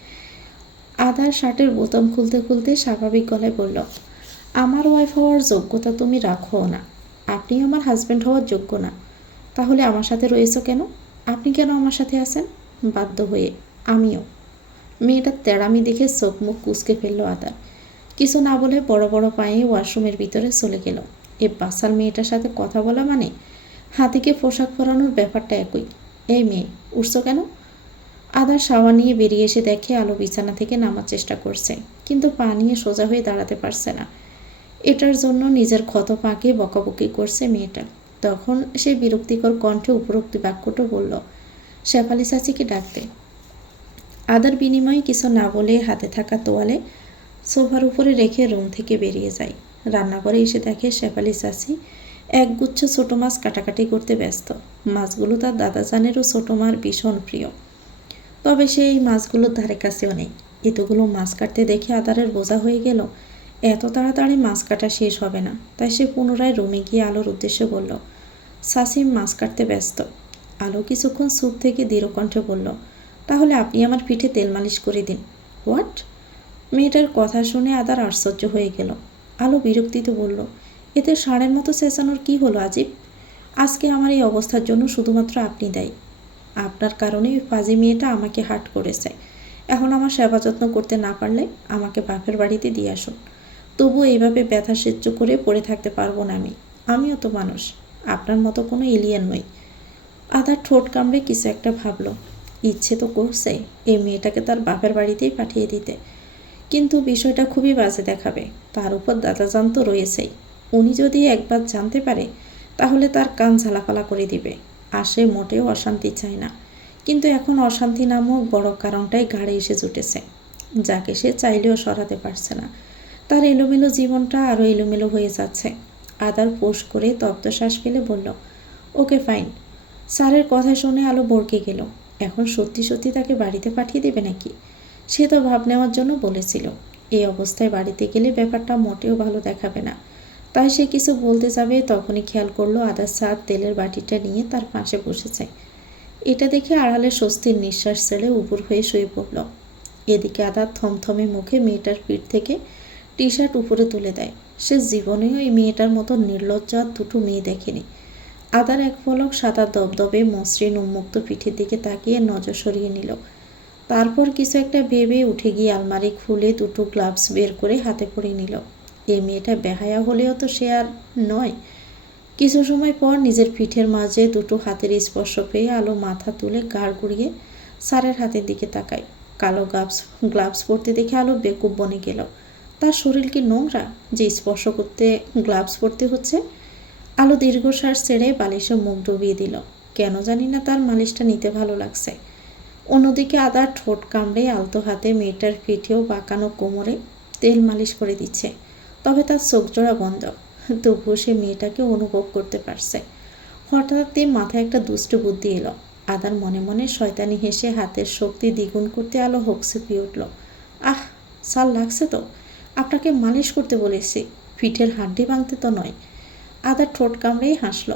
আদার শার্টের বোতাম খুলতে খুলতে স্বাভাবিক গলায় বলল, আমার ওয়াইফ হওয়ার যোগ্যতা তুমি রাখো না। আপনি আমার হাজব্যান্ড হওয়ার যোগ্য না। তাহলে আমার সাথে রয়েছ কেন? আপনি কেন আমার সাথে আছেন? বাধ্য হয়ে। আমিও। মেয়েটার তেড়ামি দেখে চোখ মুখ কুঁচকে ফেলল আদার। কিছু না বলে বড় বড় পায়ে ওয়াশরুমের ভিতরে চলে গেল। এ বাচ্চার মেয়েটার সাথে কথা বলা মানে হাতিকে পোশাক পরানোর ব্যাপারটা একই। এই মেয়ে, উঠছ কেন? আদার শাওয়ার নিয়ে বেরিয়ে এসে দেখে আলো বিছানা থেকে নামার চেষ্টা করছে, কিন্তু পা নিয়ে সোজা হয়ে দাঁড়াতে পারছে না। এটার জন্য নিজের ক্ষত পাকে বকাবকি করছে মেয়েটা। তখন সে বিরক্তিকর কণ্ঠে উপরোক্ত বাক্যটা বলল, শেফালি চাচিকে ডাকতে। আদার বিনিময়ে কিছু না বলে হাতে থাকা তোয়ালে সোফার উপরে রেখে রুম থেকে বেরিয়ে যায়। রান্নাঘরে এসে দেখে শেফালি চাচি একগুচ্ছ ছোট মাছ কাটাকাটি করতে ব্যস্ত। মাছগুলো তার দাদাজানেরও ছোট মার ভীষণ প্রিয়, তবে সে এই মাছগুলোর ধারে কাছেও নেই। এতগুলো মাছ কাটতে দেখে আদারের বোঝা হয়ে গেল এত তাড়াতাড়ি মাছ কাটা শেষ হবে না। তাই সে পুনরায় রুমে গিয়ে আলোর উদ্দেশ্যে বলল, চাচি মাছ কাটতে ব্যস্ত। আলো কিছুক্ষণ চুপ থেকে দৃঢ়কণ্ঠে বলল, তাহলে আপনি আমার পিঠে তেল মালিশ করে দিন। হোয়াট? মেয়েটার কথা শুনে আদার আশ্চর্য হয়ে গেল। আলো বিরক্তিতে বলল, এতে ষাঁড়ের মতো চেঁচানোর কি হলো আজিব? আজকে আমার এই অবস্থার জন্য শুধুমাত্র আপনি দায়ী। আপনার কারণে ওই ফাজি মেয়েটা আমাকে হার্ট করেছে। এখন আমার সেবা যত্ন করতে না পারলে আমাকে বাপের বাড়িতে দিয়ে আসুন। তবু এইভাবে ব্যথা সহ্য করে পড়ে থাকতে পারবো না আমি। আমিও তো মানুষ, আপনার মতো কোনো এলিয়েন নই। আদার ঠোঁট কামড়ে কিছু একটা ভাবল। ইচ্ছে তো করছে এই মেয়েটাকে তার বাপের বাড়িতেই পাঠিয়ে দিতে, কিন্তু বিষয়টা খুবই বাজে দেখাবে। তার উপর দাদাজান তো রয়েছেই। উনি যদি একবার জানতে পারে তাহলে তার কান ঝালাপালা করে দিবে। আর সে মোটেও অশান্তি চায় না, কিন্তু এখন অশান্তি নামক বড় কারণটাই ঘাড়ে এসে জুটেছে, যাকে সে চাইলেও সরাতে পারছে না। তার এলোমেলো জীবনটা আরও এলোমেলো হয়ে যাচ্ছে। আদার পোষ করে তপ্ত শ্বাস ফেলে বলল, ওকে ফাইন। স্যারের কথা শুনে আলো বরকে গেল। এখন সত্যি সত্যি তাকে বাড়িতে পাঠিয়ে দেবে নাকি? সে তো ভাব নেওয়ার জন্য বলেছিল। এই অবস্থায় বাড়িতে গেলে ব্যাপারটা মোটেও ভালো দেখাবে না। তাই সে কিছু বলতে যাবে তখনই খেয়াল করলো আদার স্যার তেলের বাটিটা নিয়ে তার পাশে বসেছে। এটা দেখে আড়ালে স্বস্তির নিঃশ্বাস ছেড়ে উপর হয়ে শুয়ে পড়ল। এদিকে আদার থমথমে মুখে মেয়েটার পিঠ থেকে টি শার্ট উপরে তুলে দেয়। সে জীবনেও এই মেয়েটার মতো নির্লজ্জ আর দুটো মেয়ে দেখেনি। আদার এক পলক সাদা দবদবে মসৃণ উন্মুক্ত পিঠের দিকে তাকিয়ে নজর সরিয়ে নিল। তারপর কিছু একটা ভেবে উঠে গিয়ে আলমারি খুলে দুটো গ্লাভস বের করে হাতে পরে নিল। এই মেয়েটা বেহায়া হলেও তো সে আর নয়। কিছু সময় পর নিজের পিঠের মাঝে দুটো হাতের স্পর্শ পেয়ে আলো মাথা তুলে ঘাড় ঘুরিয়ে স্যারের হাতের দিকে তাকায়। কালো গ্লাভস পরতে দেখে আলো বেকুব বনে গেল। তার শরীর কি নোংরা যে স্পর্শ করতে গ্লাভস পরতে হচ্ছে? আলো দীর্ঘশ্বাস ছেড়ে বালিশে মুখ ডুবিয়ে দিল। কেন জানি না তার মালিশটা নিতে ভালো লাগছে। অন্যদিকে আদার ঠোঁট কামড়ে আলতো হাতে মেয়েটার পিঠেও বাঁকানো কোমরে তেল মালিশ করে দিচ্ছে। তবে তার চোখ জোড়া বন্ধ, তবুও সে মেয়েটাকে অনুভব করতে পারছে। হঠাৎই মাথায় একটা দুষ্ট বুদ্ধি এলো। আদার মনে মনে শয়তানি হেসে হাতের শক্তি দ্বিগুণ করতে আলো হকচকিয়ে উঠল। আহ, সাল লাগছে তো। আপনাকে মালিশ করতে বলেছি, পিঠের হাড্ডি ভাঙতে তো নয়। আদার ঠোঁট কামড়েই হাসল,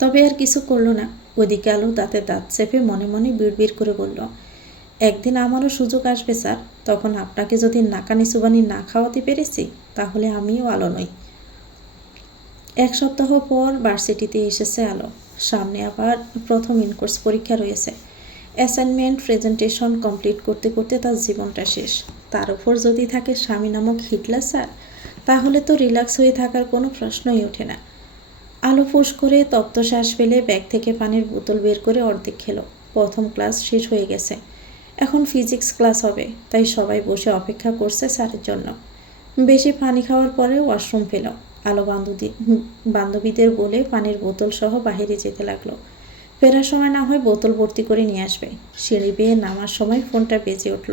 তবে আর কিছু করল না। ওদিকে আলো দাঁতে দাঁত চেপে মনে মনে বিড়বিড় করে বলল, একদিন আমারও সুযোগ আসবে স্যার, তখন আপনাকে যদি নাকানি চুবানি না খাওয়াতে পেরেছি তাহলে আমিও আলো নই। এক সপ্তাহ পর ভার্সিটিতে এসেছে আলো। সামনে আবার প্রথম ইনকোর্স পরীক্ষা রয়েছে। অ্যাসাইনমেন্ট প্রেজেন্টেশন কমপ্লিট করতে করতে তার জীবনটা শেষ। তার উপর যদি থাকে স্বামী নামক হিটলার স্যার, তাহলে তো রিল্যাক্স হয়ে থাকার কোনো প্রশ্নই ওঠে না। আলো ফুস করে তপ্ত শ্বাস ফেলে ব্যাগ থেকে পানির বোতল বের করে অর্ধেক খেলো। প্রথম ক্লাস শেষ হয়ে গেছে, এখন ফিজিক্স ক্লাস হবে, তাই সবাই বসে অপেক্ষা করছে স্যারের জন্য। বেশি পানি খাওয়ার পরে ওয়াশরুম পেল। আলো বান্ধবীদের বলে পানির বোতল সহ বাহিরে যেতে লাগলো। ফেরার সময় না হয় বোতল ভর্তি করে নিয়ে আসবে। সিঁড়ি বেয়ে নামার সময় ফোনটা বেজে উঠল।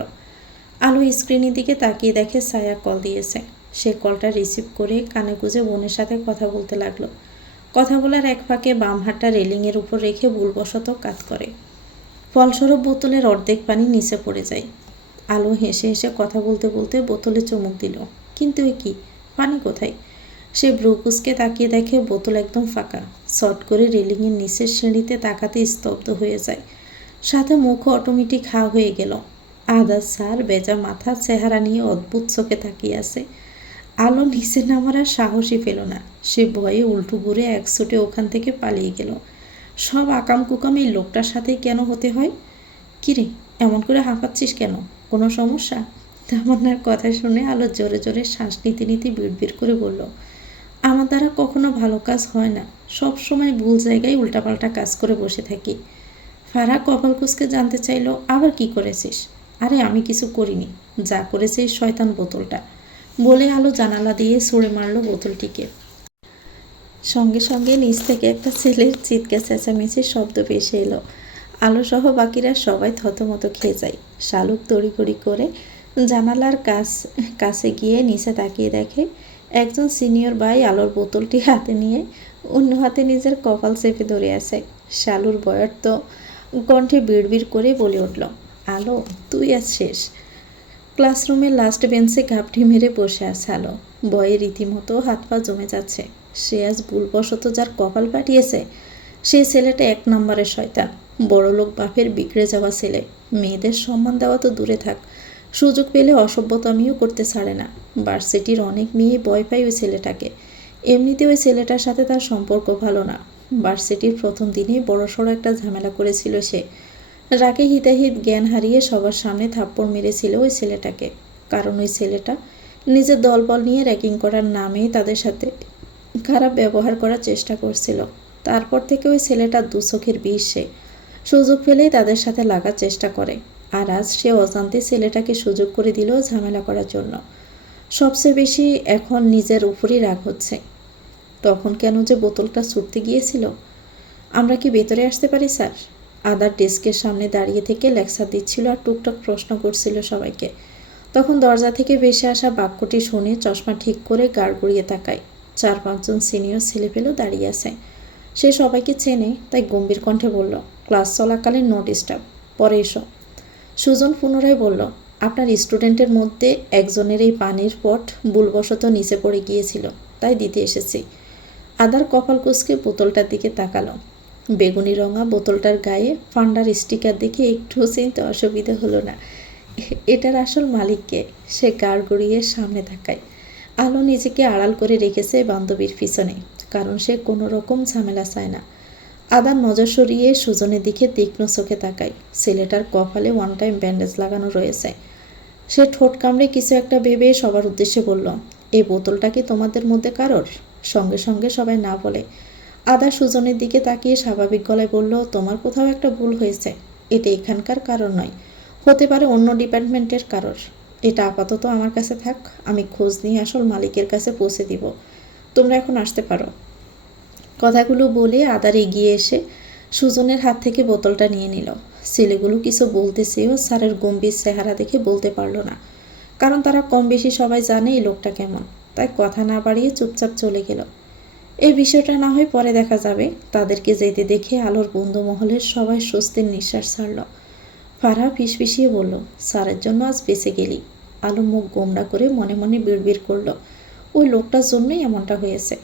আলো স্ক্রিনের দিকে তাকিয়ে দেখে ছায়া কল দিয়েছে। সে কলটা রিসিভ করে কানে গুঁজে বোনের সাথে কথা বলতে লাগলো। কথা বলার এক ফাঁকে বাম হাতটা রেলিংয়ের উপর রেখে ভুলবশত কাত করে। ফলস্বরূপ বোতলের অর্ধেক পানি নিচে পড়ে যায়। আলো হেসে হেসে কথা বলতে বলতে বোতলে চুমুক দিল। কিন্তু এ কি, পানি কোথায়? সে ব্রুকুসকে তাকিয়ে দেখে বোতল একদম ফাঁকা। শর্ট করে রেলিংয়ের নিচের সিঁড়িতে তাকাতে স্তব্ধ হয়ে যায়। সাথে মুখও অটোমেটিক হা হয়ে গেল। আদার স্যার বেজা মাথা চেহারা নিয়ে অদ্ভুত চোখে তাকিয়ে আছে। আলো নিচে নামার আর সাহসই পেল না। সে ভয়ে উল্টো ঘুরে এক ছুটে ওখান থেকে পালিয়ে গেল। সব আকাম কুকাম এই লোকটার সাথেই কেন হতে হয়? কিরে, এমন করে হাঁপাচ্ছিস কেন? কোনো সমস্যা? তামান্নার কথা শুনে আলো জোরে জোরে শ্বাস নিতে নিতে বিড়বিড় করে বলল, আমার দ্বারা কখনো ভালো কাজ হয় না। সব সময় ভুল জায়গায় উল্টাপাল্টা কাজ করে বসে থাকি। ফারাহ কপাল কুঁচকে জানতে চাইল, আবার কি করেছিস? আরে আমি কিছু করিনি, যা করেছে এই শয়তান বোতলটা, বলে আলো জানালা দিয়ে ছুঁড়ে মারল বোতলটিকে। সঙ্গে সঙ্গে নিচ থেকে একটা ছেলের চিৎকার চেঁচামেচির শব্দ ভেসে এলো। আলো সহ বাকিরা সবাই থতমত খেয়ে যায়। শালুক তড়িঘড়ি করে জানালার কাছে গিয়ে নিচে তাকিয়ে দেখে একজন সিনিয়র ভাই আলোর বোতলটি হাতে নিয়ে অন্য হাতে নিজের কপাল চেপে ধরে আছে। শালুর বয়ার তো কণ্ঠে বিড়বিড় করে বলে উঠল, আলো তুই আজ শেষ। ক্লাসরুমের লাস্ট বেঞ্চে ঘাপটি মেরে বসে আছে আলো। ভয়ে রীতিমতো হাত পা জমে যাচ্ছে। সে আজ ভুলবশত যার কপাল পাঠিয়েছে সেই ছেলেটা এক নম্বরের শয়তান। বড়লোক বাপের বিগড়ে যাওয়া ছেলে। মেয়েদের সম্মান দেওয়া তো দূরে থাক, সুযোগ পেলে অসভ্যতামিও করতে ছাড়ে না। ভার্সিটির অনেক মেয়ে ভয় পায় ওই ছেলেটাকে। এমনিতে ওই ছেলেটার সাথে তার সম্পর্ক ভালো না। ভার্সিটির প্রথম দিনেই বড়সড় একটা ঝামেলা করেছিল সে। রাগে হিতাহিত জ্ঞান হারিয়ে সবার সামনে থাপ্পড় মেরেছিল ওই ছেলেটাকে। কারণ ওই ছেলেটা নিজের দলবল নিয়ে র্যাগিং করার নামেই তাদের সাথে খারাপ ব্যবহার করার চেষ্টা করছিল। তারপর থেকে ওই ছেলেটা দুচোখের বিষ। সে সুযোগ পেলেই তাদের সাথে লাগার চেষ্টা করে। আর আজ সে অজান্তে ছেলেটাকে সুযোগ করে দিল ঝামেলা করার জন্য। সবচেয়ে বেশি এখন নিজের উপরই রাগ হচ্ছে। তখন কেন যে বোতলটা ছুটতে গিয়েছিল। আমরা কি ভেতরে আসতে পারি স্যার? আদার ডেস্কের সামনে দাঁড়িয়ে থেকে লেকচার দিচ্ছিল আর টুকটাক প্রশ্ন করছিল সবাইকে। তখন দরজা থেকে ভেসে আসা বাক্যটি শুনে চশমা ঠিক করে গাড় গড়িয়ে তাকায়। 4-5 জন সিনিয়র ছেলেপেলেও দাঁড়িয়ে আছে। সে সবাইকে চেনে, তাই গম্ভীর কণ্ঠে বলল, ক্লাস চলাকালীন নো ডিস্টার্ব, পরে এসো। সুজন পুনরায় বলল, আপনার স্টুডেন্টের মধ্যে একজনের এই পানির পট ভুলবশত নিচে পড়ে গিয়েছিল, তাই দিতে এসেছি। আদার কপাল কুঁচকে বোতলটার দিকে তাকালো। বেগুনি রঙা বোতলটার গায়ে ফান্ডার স্টিকার দেখে একটুও চিনতে অসুবিধা হলো না। এটার আসল মালিককে? সে গাড় গড়িয়ে সামনে তাকায়। আলো নিজেকে আড়াল করে রেখেছে বান্ধবীর পিছনে, কারণ সে কোনো রকম ঝামেলা চায় না। আদার নজর সরিয়ে সুজনের দিকে তীক্ষ্ণ চোখে তাকায়। ছেলেটার কপালে ওয়ান টাইম ব্যান্ডেজ লাগানো রয়েছে। সে ঠোঁট কামড়ে কিছু একটা ভেবে সবার উদ্দেশ্যে বলল, এই বোতলটা কি তোমাদের মধ্যে কারোর? সঙ্গে সঙ্গে সবাই না বলে। আদা সুজনের দিকে তাকিয়ে স্বাভাবিক গলায় বলল, তোমার কোথাও একটা ভুল হয়েছে। এটা এখানকার কারণ নয়, হতে পারে অন্য ডিপার্টমেন্টের কারোর। এটা আপাতত আমার কাছে থাক, আমি খোঁজ নিয়ে আসল মালিকের কাছে পৌঁছে দিব। তোমরা এখন আসতে পারো। কথাগুলো বলে আদার এগিয়ে এসে সুজনের হাত থেকে বোতলটা নিয়ে নিল। ছেলেগুলো কিছু বলতে চেয়েও স্যারের গম্ভীর চেহারা দেখে বলতে পারল না, কারণ তারা কম বেশি সবাই জানে এই লোকটা কেমন। তাই কথা না বাড়িয়ে চুপচাপ চলে গেল। এই বিষয়টা না হয় পরে দেখা যাবে। তাদেরকে যেতে দেখে আলোর বন্ধু মহলের সবাই স্বস্তির নিঃশ্বাস ছাড়ল। ফারাহ ফিসফিসিয়ে বলল, স্যারের জন্য আজ বেঁচে গেলি। আলো মুখ গোমড়া করে মনে মনে বিড়বিড় করল, ওই লোকটার জন্যই এমনটা হয়েছে।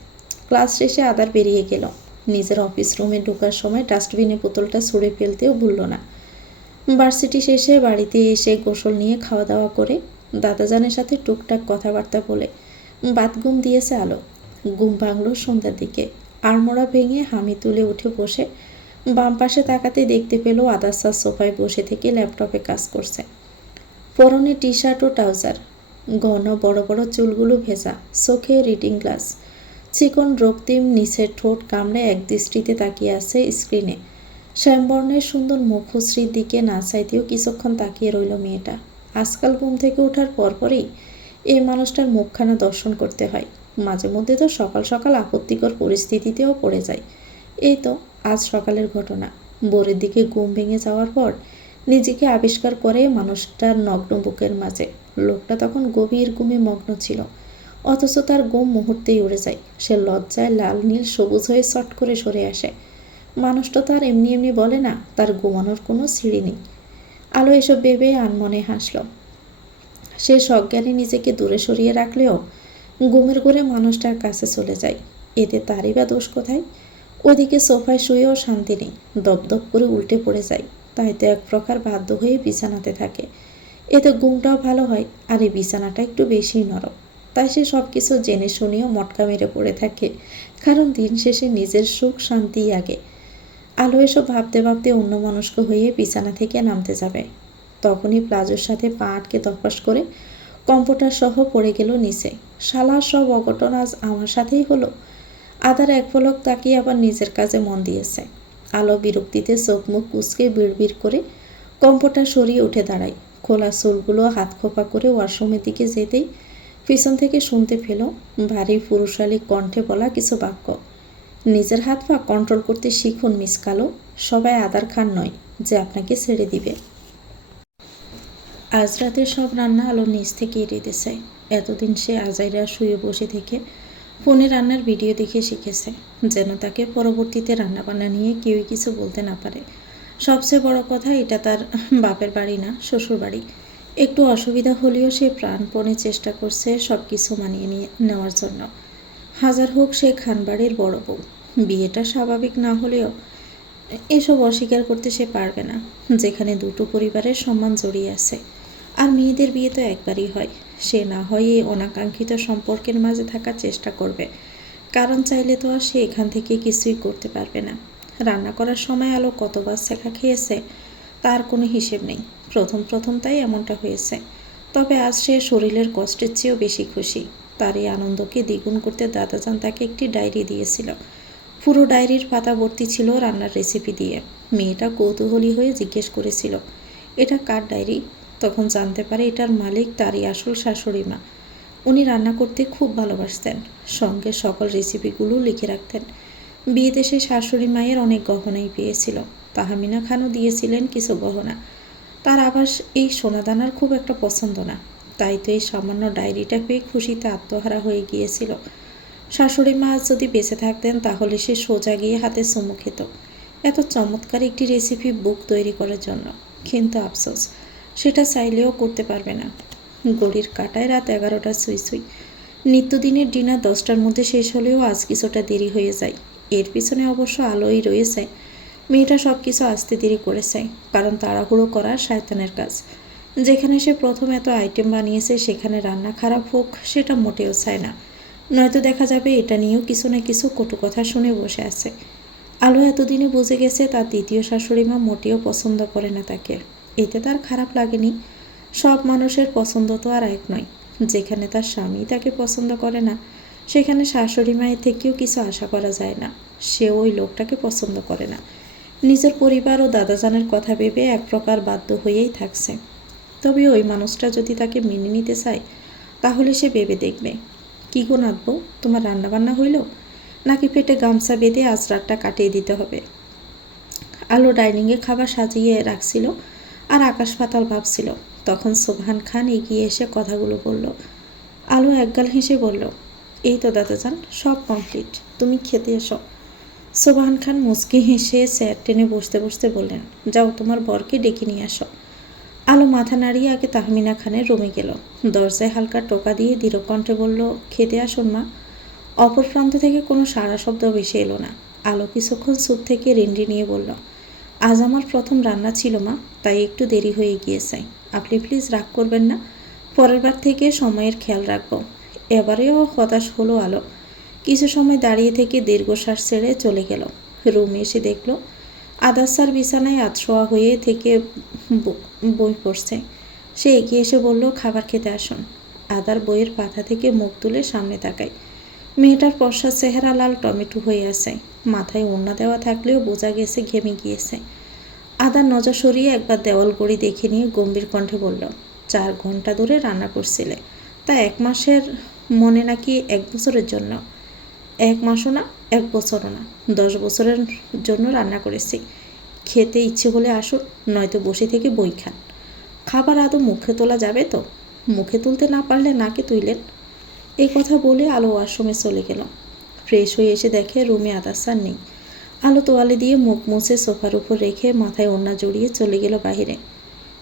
ক্লাস শেষে আদার বেরিয়ে গেল। নিজের অফিস রুমে ঢোকার সময় ডাস্টবিনে বোতলটা ছুঁড়ে ফেলতেও ভুলল না। ভার্সিটি শেষে বাড়িতে এসে গোসল নিয়ে খাওয়া দাওয়া করে দাদাজানের সাথে টুকটাক কথাবার্তা বলে বাতঘুম দিয়েছে আলো। ঘুম ভাঙল সন্ধ্যার দিকে। আড়মোড়া ভেঙে হামি তুলে উঠে বসে বাম পাশে তাকাতে দেখতে পেল আদার স্যার সোফায় বসে থেকে ল্যাপটপে কাজ করছে। পরনে টি শার্ট ও ট্রাউজার, ঘন বড় বড় চুলগুলো ভেজা, চোখে রিডিং গ্লাস, চিকন রক্তিম নিচের ঠোঁট কামড়ে এক দৃষ্টিতে তাকিয়ে আছে স্ক্রিনে। শ্যামবর্ণের সুন্দর মুখশ্রীর দিকে না চাইতেও কিছুক্ষণ তাকিয়ে রইল মেয়েটা। আজকাল ঘুম থেকে ওঠার পরপরই এই মানুষটার মুখখানা দর্শন করতে হয়। মাঝে মধ্যে তো সকাল সকাল আপত্তিকর পরিস্থিতিতেও পড়ে যায়। এই তো আজ সকালের ঘটনা। ভোরের দিকে ঘুম ভেঙে যাওয়ার পর নিজেকে আবিষ্কার করে মানুষটার নগ্ন বুকের মাঝে। লোকটা তখন গভীর ঘুমে মগ্ন ছিল, অথচ তার ঘুম মুহূর্তেই উড়ে যায়। সে লজ্জায় লাল নীল সবুজ হয়ে চট করে সরে আসে। মানুষটা তার এমনি এমনি বলে না, তার ঘুমানোর কোনো সিঁড়ি নেই। আলো এসব ভেবে আনমনে হাসল। সে সজ্ঞানে নিজেকে দূরে সরিয়ে রাখলেও ঘুমের ঘোরে মানুষটার কাছে চলে যায়। এতে তারই বা দোষ কোথায়? ওদিকে সোফায় শুয়েও শান্তি নেই, দপদপ করে উল্টে পড়ে যায়। তাই তো এক প্রকার বাধ্য হয়ে বিছানাতে থাকে। এতে ঘুমটাও ভালো হয়, আর এই বিছানাটা একটু বেশিই নরম। তাই সে সব কিছু জেনে শুনেও মটকা মেরে পড়ে থাকে, কারণ দিন শেষে নিজের সুখ শান্তিই আগে। আলো এসব ভাবতে ভাবতে অন্যমনস্ক হয়ে বিছানা থেকে নামতে যাবে, তখনই প্লাজোর সাথে পা আটকে ধপাস করে কম্পিউটার সহ পড়ে গেল নিচে। শালার সব অঘটন আজ আমার সাথেই হলো। আদার এক পলক তাকিয়ে আবার নিজের কাজে মন দিয়েছে। আলো বিরক্তিতে চোখ মুখ কুঁচকে বিড়বিড় করে কম্পিউটার সরিয়ে উঠে দাঁড়ায়। খোলা চুলগুলো হাত খোপা করে ওয়াশরুমের দিকে যেতেই পিছন থেকে শুনতে পেল ভারী পুরুষালী কণ্ঠে বলা কিছু বাক্য। নিজের হাত পা কন্ট্রোল করতে শিখুন মিস কালো। সবাই আদার খান নয় যে আপনাকে ছেড়ে দিবে। আজ রাতের সব রান্না আলো নিজ থেকে এড়িয়ে দিয়েছে। এতদিন সে আজাইরা শুয়ে বসে থেকে ফোনে রান্নার ভিডিও দেখে শিখেছে, যেন তাকে পরবর্তীতে রান্নাবান্না নিয়ে কেউই কিছু বলতে না পারে। সবচেয়ে বড় কথা, এটা তার বাপের বাড়ি না, শ্বশুর বাড়ি। একটু অসুবিধা হলেও সে প্রাণপণে চেষ্টা করছে সব কিছু মানিয়ে নেওয়ার জন্য। হাজার হোক সে খানবাড়ির বড় বউ। বিয়েটা স্বাভাবিক না হলেও এসব অস্বীকার করতে সে পারবে না, যেখানে দুটো পরিবারের সম্মান জড়িয়ে আছে। আর মেয়েদের বিয়ে তো একবারই হয়। সে না হয় এই অনাকাঙ্ক্ষিত সম্পর্কের মাঝে থাকার চেষ্টা করবে, কারণ চাইলে তো আর সে এখান থেকে কিছুই করতে পারবে না। রান্না করার সময় আলো কতবার শেখা খেয়েছে তার কোনো হিসেব নেই। প্রথম তাই এমনটা হয়েছে। তবে আজ সে শরীরের কষ্টের চেয়েও বেশি খুশি। তার এই আনন্দকে দ্বিগুণ করতে দাদাজান তাকে একটি ডায়েরি দিয়েছিল। পুরো ডায়েরির পাতা ভর্তি ছিল রান্নার রেসিপি দিয়ে। মেয়েটা কৌতূহলী হয়ে জিজ্ঞেস করেছিল, এটা কার ডায়েরি? তখন জানতে পারে এটার মালিক তারই আসল শাশুড়ি মা। উনি রান্না করতে খুব ভালোবাসতেন, সঙ্গে সকল রেসিপিগুলো লিখে রাখতেন। বিয়েতে সে শাশুড়ি মায়ের অনেক গহনাই পেয়েছিল। তাহমিনা খানও দিয়েছিলেন কিছু গহনা। তার আবার এই সোনাদানার খুব একটা পছন্দ না, তাই তো এই সামান্য ডায়েরিটা পেয়ে খুশিতে আত্মহারা হয়ে গিয়েছিল। শাশুড়ি মা যদি বেঁচে থাকতেন তাহলে সে সোজা গিয়ে হাতে চুমু খেত এত চমৎকার একটি রেসিপি বুক তৈরি করার জন্য। কিন্তু আফসোস, সেটা চাইলেও করতে পারবে না। ঘড়ির কাঁটায় রাত 11টা ছুঁই ছুঁই। নিত্যদিনের ডিনার 10টার মধ্যে শেষ হলেও আজ কিছুটা দেরি হয়ে যায়। এর পিছনে অবশ্য আলোই রয়েছে। মেয়েটা সব কিছু আসতে দেরি করেছে, কারণ তাড়াহুড়ো করা শয়তানের কাজ। যেখানে সে প্রথম এত আইটেম বানিয়েছে সেখানে রান্না খারাপ হোক সেটা মোটেও চায় না, নয়তো দেখা যাবে এটা নিয়েও কিছু না কিছু কটু কথা শুনে বসে আছে। আলো এতদিনে বুঝে গেছে তার দ্বিতীয় শাশুড়ি মা মোটেও পছন্দ করে না তাকে। এতে তার খারাপ লাগেনি। সব মানুষের পছন্দ তো আর এক নয়। যেখানে তার স্বামী তাকে পছন্দ করে না সেখানে শাশুড়ি মায়ের থেকেও কিছু আশা করা যায় না। সে ওই লোকটাকে পছন্দ করে না। নিজের পরিবার ও দাদাজানের কথা ভেবে এক প্রকার বাধ্য হয়েই থাকছে। তবে ওই মানুষটা যদি তাকে মেনে নিতে চায় তাহলে সে ভেবে দেখবে। কী গো নাতবউ, তোমার রান্নাবান্না হইল নাকি পেটে গামছা বেঁধে আজ রাতটা কাটিয়ে দিতে হবে? আলো ডাইনিংয়ে খাবার সাজিয়ে রাখছিল আর আকাশ পাতাল ভাবছিল। তখন সোবহান খান এগিয়ে এসে কথাগুলো বলল। আলো একগাল হেসে বলল, এই তো দাদাজান, সব কমপ্লিট, তুমি খেতে এসো। সোবহান খান মুচকি হেসে চেয়ার টেনে বসতে বসতে বললেন, যাও তোমার বরকে ডেকে নিয়ে আসো। আলো মাথা নাড়িয়ে আগে তাহমিনা খানের রুমে গেল। দরজায় হালকা টোকা দিয়ে দৃঢ় কণ্ঠে বলল, খেতে আসুন মা। অপর প্রান্ত থেকে কোনো সাড়া শব্দ ভেসে এলো না। আলো কিছুক্ষণ চুপ থেকে রিন্ডি নিয়ে বলল, আজ আমার প্রথম রান্না ছিল মা, তাই একটু দেরি হয়ে গিয়েছে। আপনি প্লিজ রাগ করবেন না, পরের বার থেকে সময়ের খেয়াল রাখবো। এবারেও হতাশ হলো আলো। কিছু সময় দাঁড়িয়ে থেকে দীর্ঘশ্বাস ছেড়ে চলে গেল। রুমে এসে দেখল আদাসার বিছানায় আধশোয়া হয়ে থেকে বই পড়ছে। সে এগিয়ে এসে বলল, খাবার খেতে আসুন। আদার বইয়ের পাতা থেকে মুখ তুলে সামনে তাকায়। মেয়েটার পশ্চাৎ চেহারা লাল টমেটো হয়ে আছে। মাথায় ওড়না দেওয়া থাকলেও বোঝা গেছে ঘেমে গিয়েছে। আদার নজর সরিয়ে একবার দেওয়াল গড়ি দেখে নিয়ে গম্ভীর কণ্ঠে বলল, 4 ঘন্টা ধরে রান্না করছিলে, তা 1 মাসের মনে নাকি 1 বছরের জন্য? 1 মাসও না, 1 বছরও না, 10 বছরের জন্য রান্না করেছি। খেতে ইচ্ছে হলে আসুন, নয়তো বসে থেকে বই খান। খাবার আদৌ মুখে তোলা যাবে তো? মুখে তুলতে না পারলে নাকে তুইলেন। এই কথা বলে আলো ওয়াশরুমে চলে গেল। ফ্রেশ হয়ে এসে দেখে রুমে আদাসার নেই। আলো তোয়ালে দিয়ে মুখ মুছে সোফার উপর রেখে মাথায় ওড়না জড়িয়ে চলে গেল বাহিরে।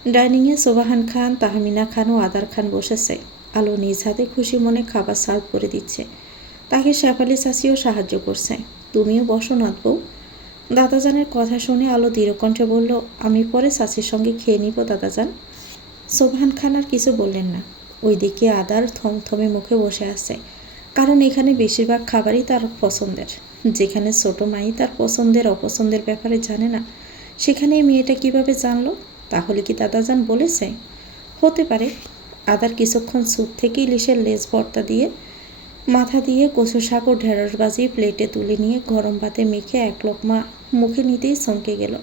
ডাইনিংয়ে সোবাহান খান, তাহমিনা খান ও আদার খান বসেছে। আলো নিজ হাতে খুশি মনে খাবার সার্ভ করে দিচ্ছে। তাকে শেফালি চাচিও সাহায্য করছে। তুমিও বসো নাতবউ। দাদাজানের কথা শুনে আলো দৃঢ়কণ্ঠে বলল, আমি পরে চাচির সঙ্গে খেয়ে নিব দাদাজান। সোবহান খান আর কিছু বললেন না। ওইদিকে আদার থমথমে মুখে বসে আছে, কারণ এখানে বেশিরভাগ খাবারই তার পছন্দের। যেখানে ছোট মাই তার পছন্দের অপছন্দের ব্যাপারে জানে না, সেখানে এই মেয়েটা কিভাবে জানলো? তাহলে কি দাদাজান বলেছে? হতে পারে। আদার কিছুক্ষণ স্যুপ থেকে ইলিশের লেজ ভর্তা দিয়ে মাথা দিয়ে কচু শাক ও ঢেঁড়স ভাজি প্লেটে তুলে নিয়ে গরম ভাতে মেখে এক লোকমা মুখে নিতেই চমকে গেল।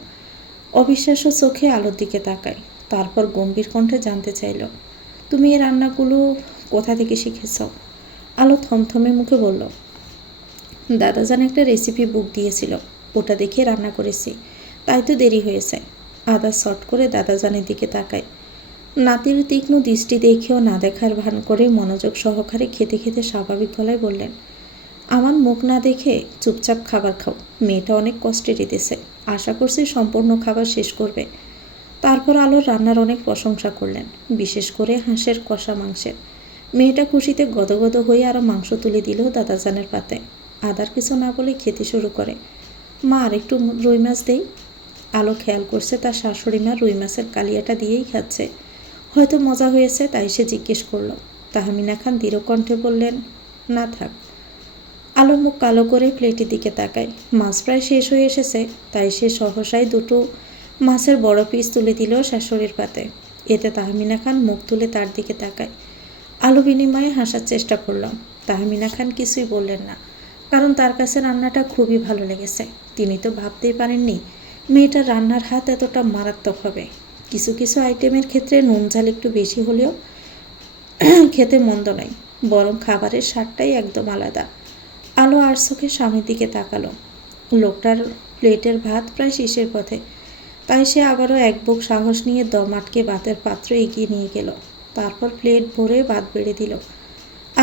অবিশ্বাস্য চোখে আলোর দিকে তাকায়। তারপর গম্ভীর কণ্ঠে জানতে চাইল, তুমি এই রান্নাগুলো কোথা থেকে শিখেছ? আলো থমথমে মুখে বলল, দাদাজান একটা রেসিপি বুক দিয়েছিল, ওটা দেখে রান্না করেছি, তাই তো দেরি হয়েছে। আদা শট করে দাদাজানের দিকে তাকায়। নাতির তীক্ষ্ণ দৃষ্টি দেখেও না দেখার ভান করে মনোযোগ সহকারে খেতে খেতে স্বাভাবিক গলায় বললেন, আমার মুখ না দেখে চুপচাপ খাবার খাও। মেয়েটা অনেক কষ্টে রেঁধেছে, আশা করছি সম্পূর্ণ খাবার শেষ করবে। তারপর আলোর রান্নার অনেক প্রশংসা করলেন, বিশেষ করে হাঁসের কষা মাংসের। মেয়েটা খুশিতে গদগদ হয়ে আরও মাংস তুলে দিল দাদাজানের পাতে। আদার কিছু না বলে খেতে শুরু করে। মা আর একটু রুই মাছ দেই। আলো খেয়াল করছে তার শাশুড়ি মা রুই মাছের কালিয়াটা দিয়েই খাচ্ছে। হয়তো মজা হয়েছে, তাই সে জিজ্ঞেস করল। তাহমিনা খান দৃঢ় কণ্ঠে বললেন, না থাক। আলো মুখ কালো করে প্লেটের দিকে তাকায়। মাছ প্রায় শেষ হয়ে এসেছে, তাই সে সহসায় দুটো মাছের বড় পিস তুলে দিল শাশুড়ির পাতে। এতে তাহমিনা খান মুখ তুলে তার দিকে তাকায়। আলো বিনিময়ে হাসার চেষ্টা করলাম। তাহমিনা খান কিছুই বললেন না, কারণ তার কাছে রান্নাটা খুবই ভালো লেগেছে। তিনি তো ভাবতেই পারেননি মেয়েটার রান্নার হাত এতটা মারাত্মক হবে। কিছু কিছু আইটেমের ক্ষেত্রে নুন ঝাল একটু বেশি হলেও খেতে মন্দ নয়, বরং খাবারের স্বাদটাই একদম আলাদা। আলো আর চোখে স্বামীর দিকে তাকালো। লোকটার প্লেটের ভাত প্রায় শেষের পথে, তাই সে আবারও এক বুক সাহস নিয়ে দম আটকে ভাতের পাত্র এগিয়ে নিয়ে গেল। তারপর প্লেট ভরে ভাত বেড়ে দিল।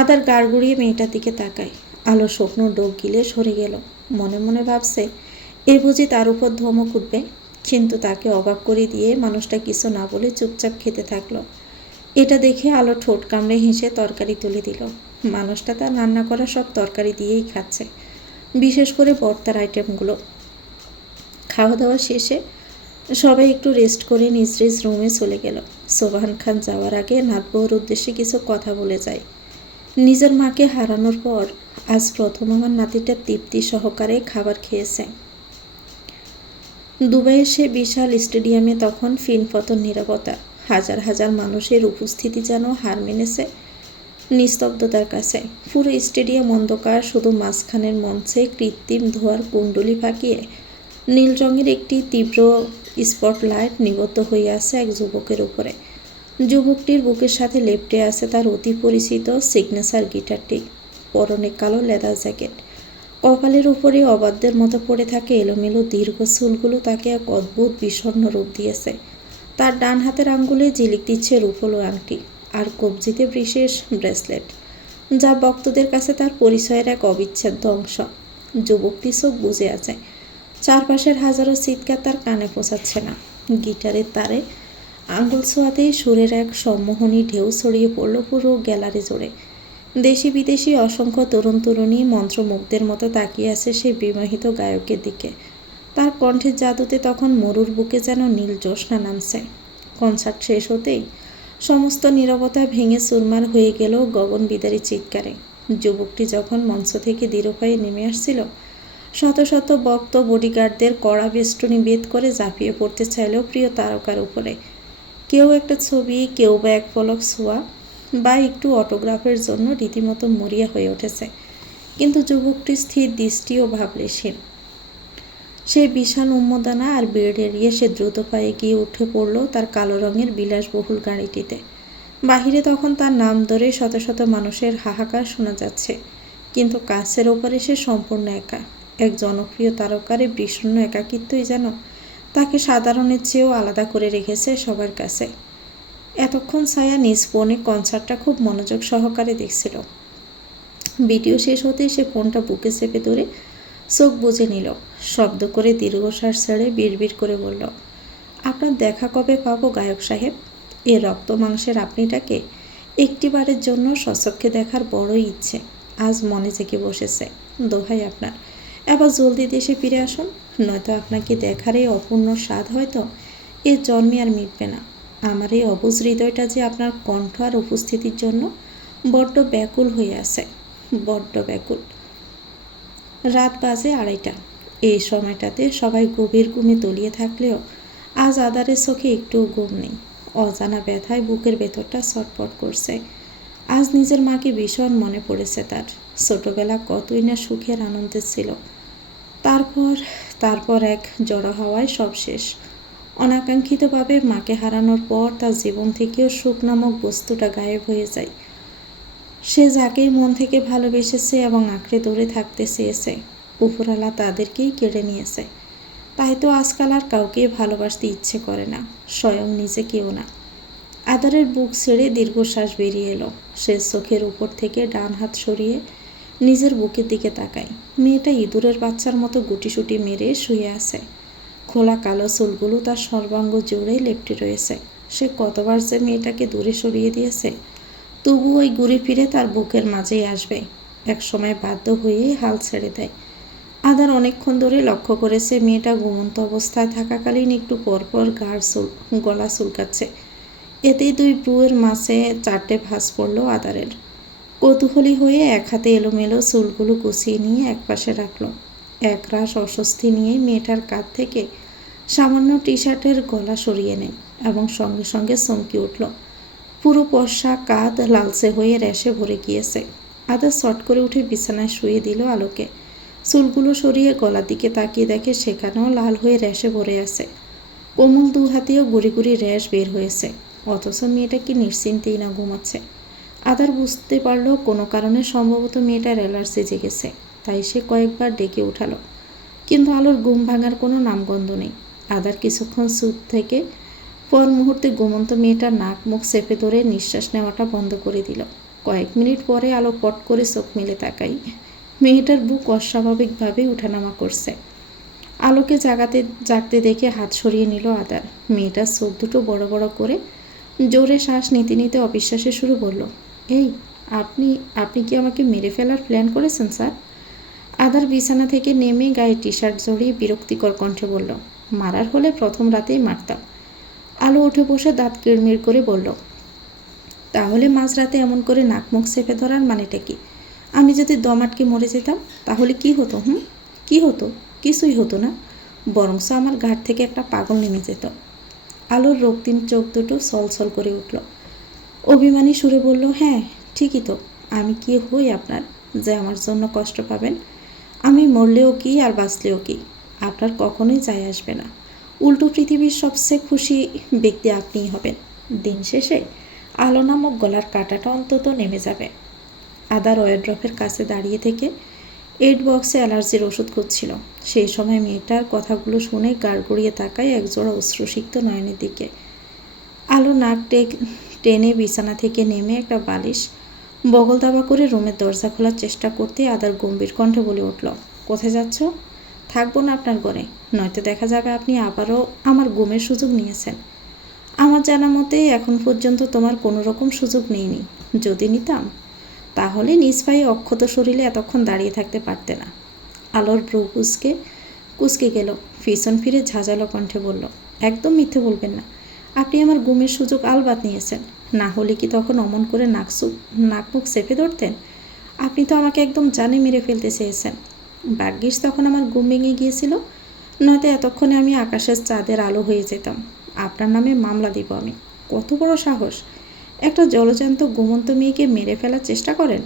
আদার গাড় গুড়িয়ে মেয়েটার দিকে তাকায়। আলো শুকনো ডোক গিলে সরে গেল। মনে মনে ভাবছে, এ বুঝি তার উপর ধমক উঠবে। কিন্তু তাকে অবাক করে দিয়ে মানুষটা কিছু না বলে চুপচাপ খেতে থাকলো। এটা দেখে আলো ঠোঁট কামড়ে হেসে তরকারি তুলে দিল। মানুষটা তার রান্না করা সব তরকারি দিয়েই খাচ্ছে, বিশেষ করে ভর্তার আইটেমগুলো। খাওয়া দাওয়া শেষে সবাই একটু রেস্ট করে নিজ নিজ রুমে চলে গেল। সোবহান খান যাওয়ার আগে নাতবউর উদ্দেশ্যে কিছু কথা বলে যায়। নিজের মাকে হারানোর পর আজ প্রথম আমার নাতিটা তৃপ্তি সহকারে খাবার খেয়েছে। দুবাইয়ের সে বিশাল স্টেডিয়ামে তখন ফিনফতন নীরবতা। হাজার হাজার মানুষের উপস্থিতি যেন হার মেনেছে নিস্তব্ধতার কাছে। পুরো স্টেডিয়াম অন্ধকার, শুধু মাঝখানের মঞ্চে কৃত্রিম ধোঁয়ার কুণ্ডলী ফাঁকিয়ে নীল রঙের একটি তীব্র স্পটলাইট নিবদ্ধ হয়ে আছে এক যুবকের উপরে। যুবকটির বুকের সাথে লেপ্টে আছে তার অতি পরিচিত সিগনেচার গিটারটি। পরনে কালো লেদার জ্যাকেট। কপালের উপরে অবাধ্যের মতো পড়ে থাকে এলোমেলো দীর্ঘ চুলগুলো তাকে এক অদ্ভুত বিষণ্ণ রূপ দিয়েছে। তার ডান হাতের আঙ্গুলে ঝিলিক দিচ্ছে রূপোলো আংটি, আর কবজিতে বিশেষ ব্রেসলেট, যা ভক্তদের কাছে তার পরিচয়ের এক অবিচ্ছেদ্য অংশ। যুবকটি চোখ বুজে আছে। চারপাশের হাজারো চিৎকার তার কানে পৌঁছাচ্ছে না। গিটারের তারে আঙ্গুল ছোঁয়াতেই সুরের এক সম্মোহনী ঢেউ ছড়িয়ে পড়ল পুরো গ্যালারি জুড়ে। দেশি বিদেশি অসংখ্য তরুণ তরুণী মন্ত্রমুগ্ধের মতো তাকিয়ে আছে সেই বিমোহিত গায়কের দিকে। তার কণ্ঠের জাদুতে তখন মরুর বুকে যেন নীল জ্যোৎস্না নামছে। কনসার্ট শেষ হতেই সমস্ত নীরবতা ভেঙে চুরমার হয়ে গেল গগনবিদারী চিৎকারে। যুবকটি যখন মঞ্চ থেকে দৃঢ় পায়ে নেমে আসছিল, শত শত ভক্ত বডিগার্ডদের কড়া বেষ্টনী বেদ করে ঝাঁপিয়ে পড়তে চাইল প্রিয় তারকার উপরে। কেউ একটা ছবি, কেউ বা এক পলক ছোঁয়া বা একটু অটোগ্রাফের জন্য রীতিমতো মরিয়া হয়ে উঠেছে। কিন্তু যুবকটি স্থির দৃষ্টি ও ভাবলেশীন। সেই বিশাল উন্মাদনা আর ভিড় এড়িয়ে সে দ্রুত পায়ে গিয়ে উঠে পড়ল তার কালো রঙের বিলাসবহুল গাড়িটিতে। বাহিরে তখন তার নাম ধরে শত শত মানুষের হাহাকার শোনা যাচ্ছে, কিন্তু কাছের ওপারে সে সম্পূর্ণ একা। এক জনপ্রিয় তারকার বিষণ্ণ একাকিত্বই যেন তাকে সাধারণের চেয়েও আলাদা করে রেখেছে সবার কাছে। এতক্ষণ ছায়া নিজ ফোনে কনসার্টটা খুব মনোযোগ সহকারে দেখছিল। ভিডিও শেষ হতেই সে ফোনটা বুকে চেপে ধরে চোখ বুজে নিল। শব্দ করে দীর্ঘশ্বাস ছেড়ে বিড়বিড় করে বলল, আপনার দেখা কবে পাবো গায়ক সাহেব? এ রক্ত মাংসের আপনিটাকে একটিবারের জন্য সচক্ষে দেখার বড়ই ইচ্ছে আজ মনে জেগে বসেছে। দোহাই আপনার, এবার জলদি দেশে ফিরে আসুন, নয়তো আপনাকে দেখার এই অপূর্ণ স্বাদ হয়তো এ জন্মে আর মিটবে না। আমার এই অবুঝ হৃদয়টা যে আপনার কণ্ঠ আর উপস্থিতির জন্য বড্ড ব্যাকুল হয়ে আছে, বড্ড ব্যাকুল। রাত বাজে 2:30। এই সময়টাতে সবাই গভীর ঘুমে তলিয়ে থাকলেও আজ আদারের চোখে একটুও ঘুম নেই। অজানা ব্যথায় বুকের ভেতরটা ছটফট করছে। আজ নিজের মাকে ভীষণ মনে পড়েছে তার। ছোটবেলা কতই না সুখের আনন্দে ছিল। তারপর তারপর এক জড়ো হওয়ায় সব শেষ। অনাকাঙ্ক্ষিতভাবে মাকে হারানোর পর তার জীবন থেকেও সুখ নামক বস্তুটা গায়েব হয়ে যায়। সে যাকেই মন থেকে ভালোবেসেছে এবং আঁকড়ে ধরে থাকতে চেয়েছে, উপরওয়ালা তাদেরকেই কেড়ে নিয়েছে। তাই তো আজকাল আর কাউকে ভালোবাসতে ইচ্ছে করে না, স্বয়ং নিজেকেও না। আদারের বুক ছেড়ে দীর্ঘশ্বাস বেরিয়ে এলো। সে চোখের উপর থেকে ডান হাত সরিয়ে নিজের বুকের দিকে তাকায়। মেয়েটা ইঁদুরের বাচ্চার মতো গুটিসুটি মেরে শুয়ে আছে। খোলা কালো চুলগুলো তার সর্বাঙ্গ জুড়ে লেপ্টে রয়েছে। সে কতবার যে মেয়েটাকে দূরে সরিয়ে দিয়েছে, তবু ওই ঘুরে ফিরে তার বুকের মাঝেই আসবে। একসময় বাধ্য হয়েই হাল ছেড়ে দেয়। আদার অনেকক্ষণ ধরে লক্ষ্য করেছে মেয়েটা ঘুমন্ত অবস্থায় থাকাকালীন একটু পরপর গলা চুলকাচ্ছে। এতেই দুই ব্রুয়ের মাঝে 4টে ভাঁজ পড়ল আদারের। কৌতূহলী হয়ে এক হাতে এলোমেলো চুলগুলো গুছিয়ে নিয়ে একপাশে রাখল। একরাশ অস্বস্তি নিয়ে মেয়েটার কাঁধ থেকে সামান্য টি শার্টের গলা সরিয়ে নেয় এবং সঙ্গে সঙ্গে চমকে উঠল। পুরো পশা কাঁধ লালচে হয়ে র্যাশে ভরে গিয়েছে। আদা চট করে উঠে বিছানায় শুয়ে দিল আলোকে। চুলগুলো সরিয়ে গলার দিকে তাকিয়ে দেখে সেখানেও লাল হয়ে র্যাশে ভরে আছে। কোমল দু হাতেও গুড়ি গুড়ি র্যাশ বের হয়েছে, অথচ মেয়েটা কি নিশ্চিন্তেই না ঘুমাচ্ছে। আদার বুঝতে পারল কোনো কারণে সম্ভবত মেয়েটার অ্যালার্জি জেগেছে, তাই সে কয়েকবার ডেকে উঠালো, কিন্তু আলোর ঘুম ভাঙার কোনো নামগন্ধ নেই। আদার কিছুক্ষণ চুপ থেকে পর মুহূর্তে ঘুমন্ত মেয়েটার নাক মুখ চেপে ধরে নিঃশ্বাস নেওয়াটা বন্ধ করে দিল। কয়েক মিনিট পরে আলো পট করে চোখ মেলে তাকাই, মেয়েটার বুক অস্বাভাবিকভাবে উঠানামা করছে। আলোকে জাগতে দেখে হাত সরিয়ে নিল আদার। মেয়েটার চোখ দুটো বড় বড় করে জোরে শ্বাস নিতে নিতে অবিশ্বাসে শুরু বলল, এই আপনি আপনি কি আমাকে মেরে ফেলার প্ল্যান করেছেন স্যার? আদার বিছানা থেকে নেমে গায়ে টি শার্ট জড়িয়ে বিরক্তিকর কণ্ঠে বলল, মারার হলে প্রথম রাতেই মারতাম। আলো উঠে বসে দাঁত কিড়মিড় করে বলল, তাহলে মাঝরাতে এমন করে নাক মুখ চেপে ধরার মানেটা কি? আমি যদি দম আটকে মরে যেতাম তাহলে কি হতো? কি হতো? কিছুই হতো না, বরংস আমার ঘাট থেকে একটা পাগল নেমে যেত। আলোর রক্তিম চোখ দুটো ছলছল করে উঠল। অভিমানী সুরে বলল, হ্যাঁ ঠিকই তো, আমি কি হই আপনার যে আমার জন্য কষ্ট পাবেন? আমি মরলেও কি আর বাঁচলেও কি, আপনার কখনোই যায় আসবে না। উল্টো পৃথিবীর সবচেয়ে খুশি ব্যক্তি আপনিই হবেন। দিন শেষে আলো নামক গলার কাঁটাটা অন্তত নেমে যাবে। আদার ওয়ারড্রপের কাছে দাঁড়িয়ে থেকে এইড বক্সে অ্যালার্জির ওষুধ খুঁজছিল। সেই সময় মেয়েটার কথাগুলো শুনে গাড় গড়িয়ে তাকায় একজোড়া অশ্রুসিক্ত নয়নের দিকে। আলো নাক টেনে বিছানা থেকে নেমে একটা বালিশ বগল দাবা করে রুমের দরজা খোলার চেষ্টা করতে আদার গম্ভীর কণ্ঠে বলে উঠল, কোথায় যাচ্ছ? থাকবো না আপনার ঘরে, নয়তো দেখা যাবে আপনি আবারও আমার ঘুমের সুযোগ নিয়েছেন। আমার জানা মতে এখন পর্যন্ত তোমার কোনো রকম সুযোগ নেইনি। যদি নিতাম তাহলে নিজ পায়ে অক্ষত শরীরে এতক্ষণ দাঁড়িয়ে থাকতে পারতে না। আলোর ভ্রু কুচকে গেল, পিছন ফিরে ঝাঁঝালো কণ্ঠে বলল, একদম মিথ্যে বলবেন না। আপনি আমার ঘুমের সুযোগ আলবাত নিয়েছেন, না হলে কি তখন অমন করে নাক মুখ চেপে ধরতেন? আপনি তো আমাকে একদম জানে মেরে ফেলতে চেয়েছেন। ভাগ্যিস তখন আমার ঘুম ভেঙে গিয়েছিল, নয়তো এতক্ষণে আমি আকাশের চাঁদের আলো হয়ে যেতাম। আপনার নামে মামলা দিব আমি। কত বড় সাহস, একটা জলজান্ত ঘুমন্ত মেয়েকে মেরে ফেলার চেষ্টা করেন?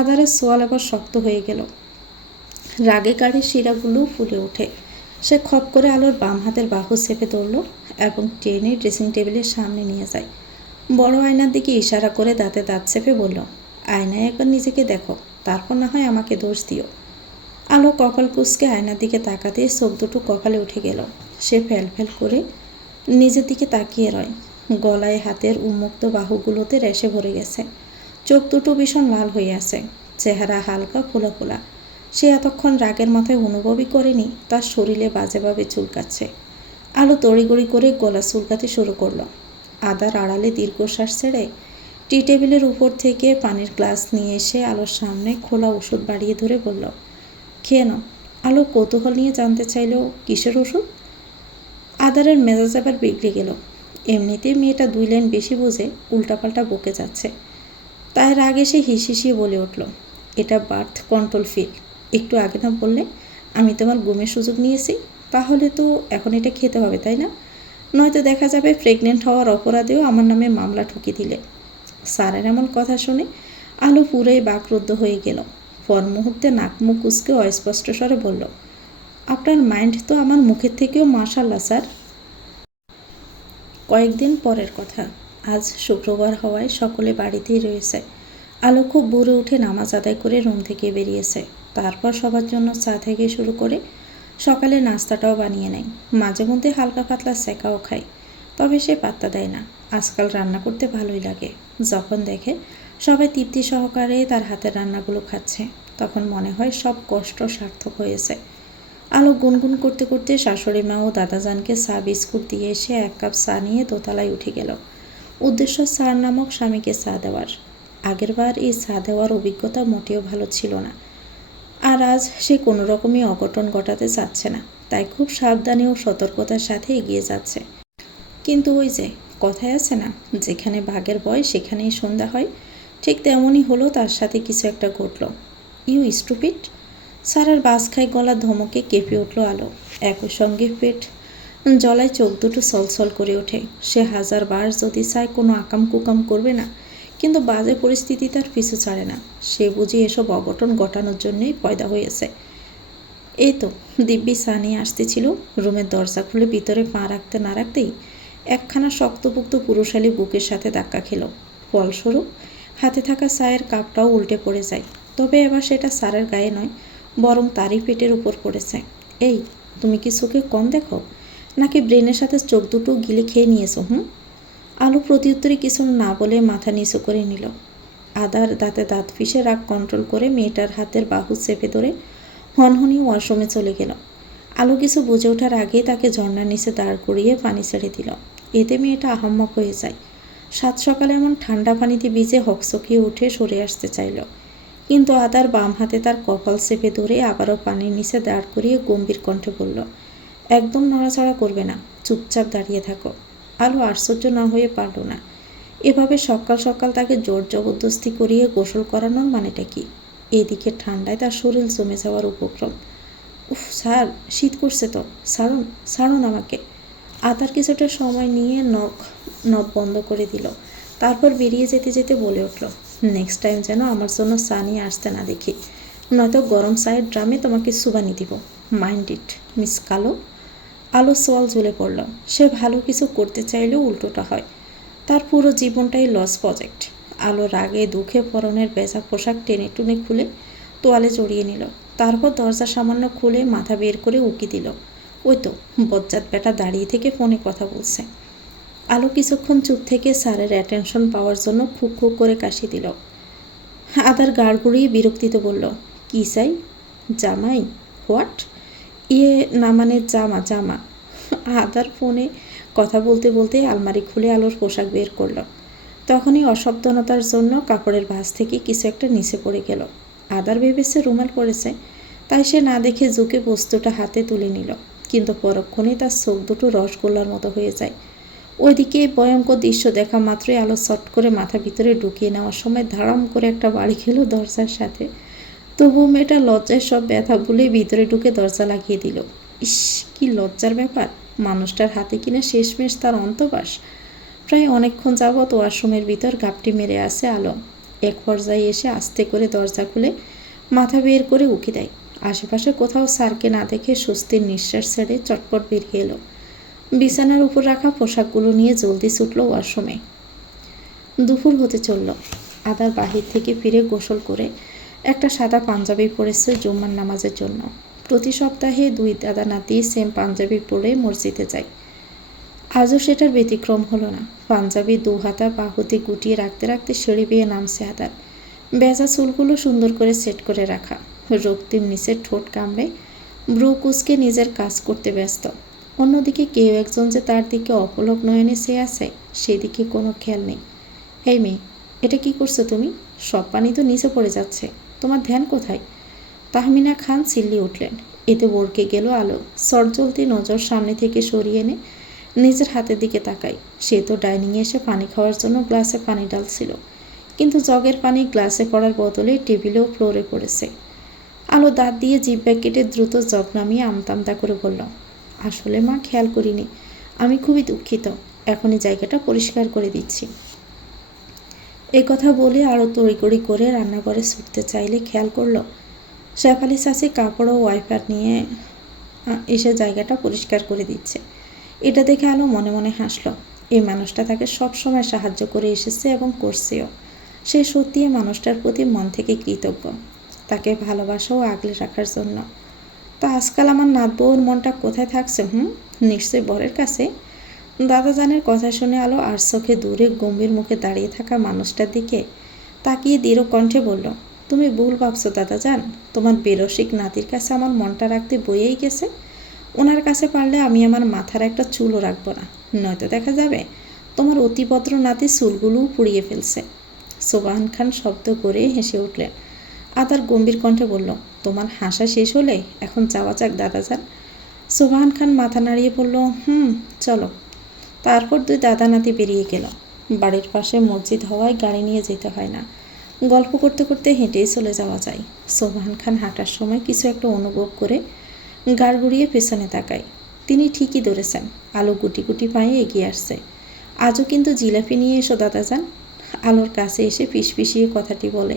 আদারের সোয়াল আবার শক্ত হয়ে গেল। রাগে গাড়ির শিরাগুলো ফুলে ওঠে। সে খপ করে আলোর বাম হাতের বাহু চেপে ধরল এবং টেনে ড্রেসিং টেবিলের সামনে নিয়ে যায়। বড় আয়নার দিকে ইশারা করে দাঁতে দাঁত চেপে বলল, আয়নায় একবার নিজেকে দেখো, তারপর না হয় আমাকে দোষ দিও। আলো কপাল কুঁচকে আয়নার দিকে তাকাতে চোখ দুটো কপালে উঠে গেল। সে ফ্যাল করে নিজের দিকে তাকিয়ে রয়। গলায় হাতের উন্মুক্ত বাহুগুলোতে রেশে ভরে গেছে। চোখ দুটো ভীষণ লাল হয়ে আছে, চেহারা হালকা ফোলা ফোলা। সে এতক্ষণ রাগের মাথায় অনুভবই করেনি তার শরীরে বাজেভাবে চুলকাচ্ছে। আলো তড়িঘড়ি করে গলা চুলকাতে শুরু করলো। আদার আড়ালে দীর্ঘশ্বাস ছেড়ে টি টেবিলের উপর থেকে পানির গ্লাস নিয়ে এসে আলোর সামনে খোলা ওষুধ বাড়িয়ে ধরে বলল, খেয়ে নাও। আলো কৌতূহল নিয়ে জানতে চাইল, কিসের ওষুধ? আদারের মেজাজ আবার বিগড়ে গেল। এমনিতেই মেয়েটা 2 লাইন বেশি বুঝে উল্টাপাল্টা বকে যাচ্ছে। তাই রাগে সে হিসিয়ে বলে উঠল, এটা বার্থ কন্ট্রোল পিল। একটু আগে না বললে আমি তোমার ঘুমের সুযোগ নিয়েছি? তাহলে তো এখন এটা খেতে হবে, তাই না? নয়তো দেখা যাবে প্রেগনেন্ট হওয়ার অপরাধেও আমার নামে মামলা ঠুকে দিলে। স্যারের এমন কথা শুনে আলো পুরোই বাকরুদ্ধ হয়ে গেল। পর মুহূর্তে নাক মুখ কুঁচকে অস্পষ্ট স্বরে বলল, আপনার মাইন্ড তো আমার মুখের থেকেও মাশাআল্লাহ স্যার। কয়েকদিন পরের কথা। আজ শুক্রবার হওয়ায় সকলে বাড়িতেই রয়েছে। আলো খুব ভোরে উঠে নামাজ আদায় করে রুম থেকে বেরিয়েছে। তারপর সবার জন্য চা থেকে শুরু করে সকালে নাস্তাটাও বানিয়ে নেয়। মাঝে মধ্যে হালকা পাতলা সেকাও খায়। তবে সে পাত্তা দেয় না। আজকাল রান্না করতে ভালোই লাগে। যখন দেখে সবাই তৃপ্তি সহকারে তার হাতের রান্নাগুলো খাচ্ছে, তখন মনে হয় সব কষ্ট সার্থক হয়েছে। আলো গুনগুন করতে করতে শাশুড়ি মা ও দাদাজানকে চা বিস্কুট দিয়ে এসে 1 কাপ চা নিয়ে দোতলায় উঠে গেল। উদ্দেশ্য স্যার নামক স্বামীকে চা দেওয়ার। আগেরবার এই চা দেওয়ার অভিজ্ঞতা মোটেও ভালো ছিল না। আর আজ সে কোনো রকমই অঘটন ঘটাতে চাচ্ছে না। তাই খুব সাবধানে ও সতর্কতার সাথে এগিয়ে যাচ্ছে। কিন্তু ওই যে কথায় আছে না, যেখানে বাঘের ভয় সেখানেই সন্ধ্যা হয়, ঠিক তেমনই হলো। তার সাথে কিছু একটা ঘটল। You stupid! সারার বাস খাই গলার ধমকে কেঁপে উঠল আলো। একই সঙ্গে পেট জলায় চোখ দুটো ছলছল করে ওঠে। সে 1000 বার যদি চায় কোনো আকাম কুকাম করবে না, কিন্তু বাজে পরিস্থিতি তার পিছু ছাড়ে না। সে বুঝি এসব অঘটন ঘটানোর জন্যই পয়দা হয়েছে। এই তো দিব্যি চা নিয়ে আসতেছিল। রুমের দরজা খুলে ভিতরে পা রাখতে না রাখতেই একখানা শক্তপোক্ত পুরুষালী বুকের সাথে ধাক্কা খেল। ফলস্বরূপ হাতে থাকা চায়ের কাপটাও উল্টে পড়ে যায়। তবে এবার সেটা স্যারের গায়ে নয়, বরং তারই পেটের উপর পড়েছে। এই, তুমি কি চোখে কম দেখো, নাকি ব্রেনের সাথে চোখ দুটো গিলে খেয়ে নিয়েছো? আলো প্রত্যুত্তরে কিছু না বলে মাথা নিচু করে নিল। আদার দাঁতে দাঁত পিষে রাগ কন্ট্রোল করে মেয়েটার হাতের বাহু চেপে ধরে হনহনি ওয়াশরুমে চলে গেল। আলো কিছু বুঝে ওঠার আগেই তাকে ঝর্ণার নিচে দাঁড় করিয়ে পানি ছেড়ে দিল। এতে মেয়েটা আহাম্মক হয়ে যায়। সাত সকালে এমন ঠান্ডা পানিতে ভিজে হকচকিয়ে উঠে সরে আসতে চাইল, কিন্তু আদার বাম হাতে তার কপাল চেপে ধরে আবারও পানির নিচে দাঁড় করিয়ে গম্ভীর কণ্ঠে বলল, একদম নড়াচড়া করবে না, চুপচাপ দাঁড়িয়ে থাকো। আলো আশ্চর্য না হয়ে পারল না। এভাবে সকাল সকাল তাকে জোর জবরদস্তি করিয়ে গোসল করানোর মানেটা কি? এদিকে ঠান্ডায় তার শরীর জমে যাওয়ার উপক্রম। উফ স্যার, শীত করছে তো, ছাড়ুন ছাড়ুন আমাকে। আদার কিছুটা সময় নিয়ে নখ বন্ধ করে দিল। তারপর বেরিয়ে যেতে যেতে বলে উঠল, নেক্সট টাইম যেন আমার জন্য চা নিয়ে আসতে না দেখি, নয়তো গরম চায়ের ড্রামে তোমাকে সুবানি দিব। মাইন্ড ইট, মিস কালো। আলো সোয়াল ঝুলে পড়ল। সে ভালো কিছু করতে চাইলেও উল্টোটা হয়। তার পুরো জীবনটাই লস প্রজেক্ট। আলো রাগে দুঃখে পরনের বেজা পোশাক টেনে টুনে খুলে তোয়ালে জড়িয়ে নিল। তারপর দরজা সামান্য খুলে মাথা বের করে উকি দিল। ওই তো বজ্জাত বেটা দাঁড়িয়ে থেকে ফোনে কথা বলছে। আলো কিছুক্ষণ চুপ থেকে স্যারের অ্যাটেনশন পাওয়ার জন্য খুক খুক করে কাশি দিল। আদার গাড় ঘুরিয়ে বিরক্তিতে বলল, কী চাই? জামাই? হোয়াট? ইয়ে না মানে জামা জামা। আদার ফোনে কথা বলতে বলতে আলমারি খুলে আলোর পোশাক বের করল। তখনই অসাবধানতার জন্য কাপড়ের ভাঁজ থেকে কিছু একটা নিচে পড়ে গেল। আদার ভেবেছে রুমাল পড়েছে, তাই সে না দেখে ঝুঁকে বস্তুটা হাতে তুলে নিল। কিন্তু পরক্ষণেই তার চোখ দুটো রসগোল্লার মতো হয়ে যায়। ওইদিকে ভয়ঙ্কর দৃশ্য দেখা মাত্রই আলো চট করে মাথা ভিতরে ঢুকিয়ে নেওয়ার সময় ধারাম করে একটা বাড়ি খেল দরজার সাথে। তবু মেয়েটা লজ্জায় সব ব্যথা ভুলে ভিতরে ঢুকে দরজা লাগিয়ে দিল। ইস, কি লজ্জার ব্যাপার! মানুষটার হাতে কিনা শেষমেশ তার অন্তঃবাস। প্রায় অনেকক্ষণ যাবৎ ওয়াশরুমের ভিতর গাপটি মেরে আসে আলো। এক পর্যায়ে এসে আস্তে করে দরজা খুলে মাথা বের করে উকি দেয়। আশেপাশে কোথাও স্যারকে না দেখে স্বস্তির নিঃশ্বাস ছেড়ে চটপট বেরিয়ে এলো। বিছানার উপর রাখা পোশাকগুলো নিয়ে জলদি ছুটল ওয়াশরুমে। দুপুর হতে চলল। আদার বাহির থেকে ফিরে গোসল করে একটা সাদা পাঞ্জাবি পরেছে জুম্মার নামাজের জন্য। প্রতি সপ্তাহে 2 দাদা নাতি সেম পাঞ্জাবি পরে মসজিদে যায়। আজও সেটার ব্যতিক্রম হলো না। পাঞ্জাবি 2 হাতা বাহুতে গুটিয়ে রাখতে রাখতে সিঁড়ি বেয়ে নামছে আদার। বেজা চুলগুলো সুন্দর করে সেট করে রাখা, রক্তিম নিচের ঠোঁট কামড়ে ব্রু কুচকে নিজের কাজ করতে ব্যস্ত। অন্যদিকে কেউ একজন যে তার দিকে অপলক নয়নে চেয়ে আছে সেদিকে কোনো খেয়াল নেই। এই মেয়ে, এটা কি করছো তুমি? সব পানি তো নিচে পড়ে যাচ্ছে, তোমার ধ্যান কোথায়? তাহমিনা খান চিল্লিয়ে উঠলেন। এতে ভড়কে গেল আলো। চটজলদি নজর সামনে থেকে সরিয়ে এনে নিজের হাতের দিকে তাকাই। সে তো ডাইনিংয়ে এসে পানি খাওয়ার জন্য গ্লাসে পানি ঢালছিল, কিন্তু জগের পানি গ্লাসে পড়ার বদলে টেবিলেও ফ্লোরে পড়েছে। আলো দাঁত দিয়ে জিহ্বা কেটে দ্রুত জগ নামিয়ে আমতামতা করে বলল, আসলে মা, খেয়াল করিনি, আমি খুবই দুঃখিত, এখনই জায়গাটা পরিষ্কার করে দিচ্ছি। এ কথা বলে আরও তড়িঘড়ি করে রান্নাঘরে ছুটতে চাইলে খেয়াল করলো শেফালি চাচি কাপড় ও ওয়াইপার নিয়ে এসে জায়গাটা পরিষ্কার করে দিচ্ছে। এটা দেখে আলো মনে মনে হাসলো। এই মানুষটা তাকে সব সময় সাহায্য করে এসেছে এবং করছেও। সে সত্যি এই মানুষটার প্রতি মন থেকে কৃতজ্ঞ, তাকে ভালোবাসা ও আগলে রাখার জন্য। তা আজকাল আমার নাত বউর মনটা কোথায় থাকছে? নিশ্চয়ই বরের কাছে। দাদাজানের কথা শুনে আলো আর চোখে দূরে গম্ভীর মুখে দাঁড়িয়ে থাকা মানুষটার দিকে তাকিয়ে দৃঢ় কণ্ঠে বলল, তুমি ভুল ভাবছো দাদাজান, তোমার বেরসিক নাতির কাছে আমার মনটা রাখতে বইয়েই গেছে। ওনার কাছে পারলে আমি আমার মাথার একটা চুলও রাখবো না, নয়তো দেখা যাবে তোমার অতিভদ্র নাতি চুলগুলোও পুড়িয়ে ফেলছে। সোবাহান খান শব্দ করে হেসে উঠলেন। আদার গম্ভীর কণ্ঠে বলল, তোমার হাসা শেষ হলে এখন যাওয়া যাক দাদাজান। সোবাহান খান মাথা নাড়িয়ে বলল, চলো। তারপর দুই দাদা নাতি বেরিয়ে গেল। বাড়ির পাশে মসজিদ হওয়ায় গাড়ি নিয়ে যেতে হয় না, গল্প করতে করতে হেঁটেই চলে যাওয়া যায়। সোবাহান খান হাঁটার সময় কিছু একটা অনুভব করে গাড় ঘুরিয়ে পেছনে তাকায়। তিনি ঠিকই ধরেছেন, আলো গুটি গুটি পায়ে এগিয়ে আসছে। আজও কিন্তু জিলাপি নিয়ে এসো দাদাজান। আলোর কাছে এসে ফিসফিসিয়ে কথাটি বলে।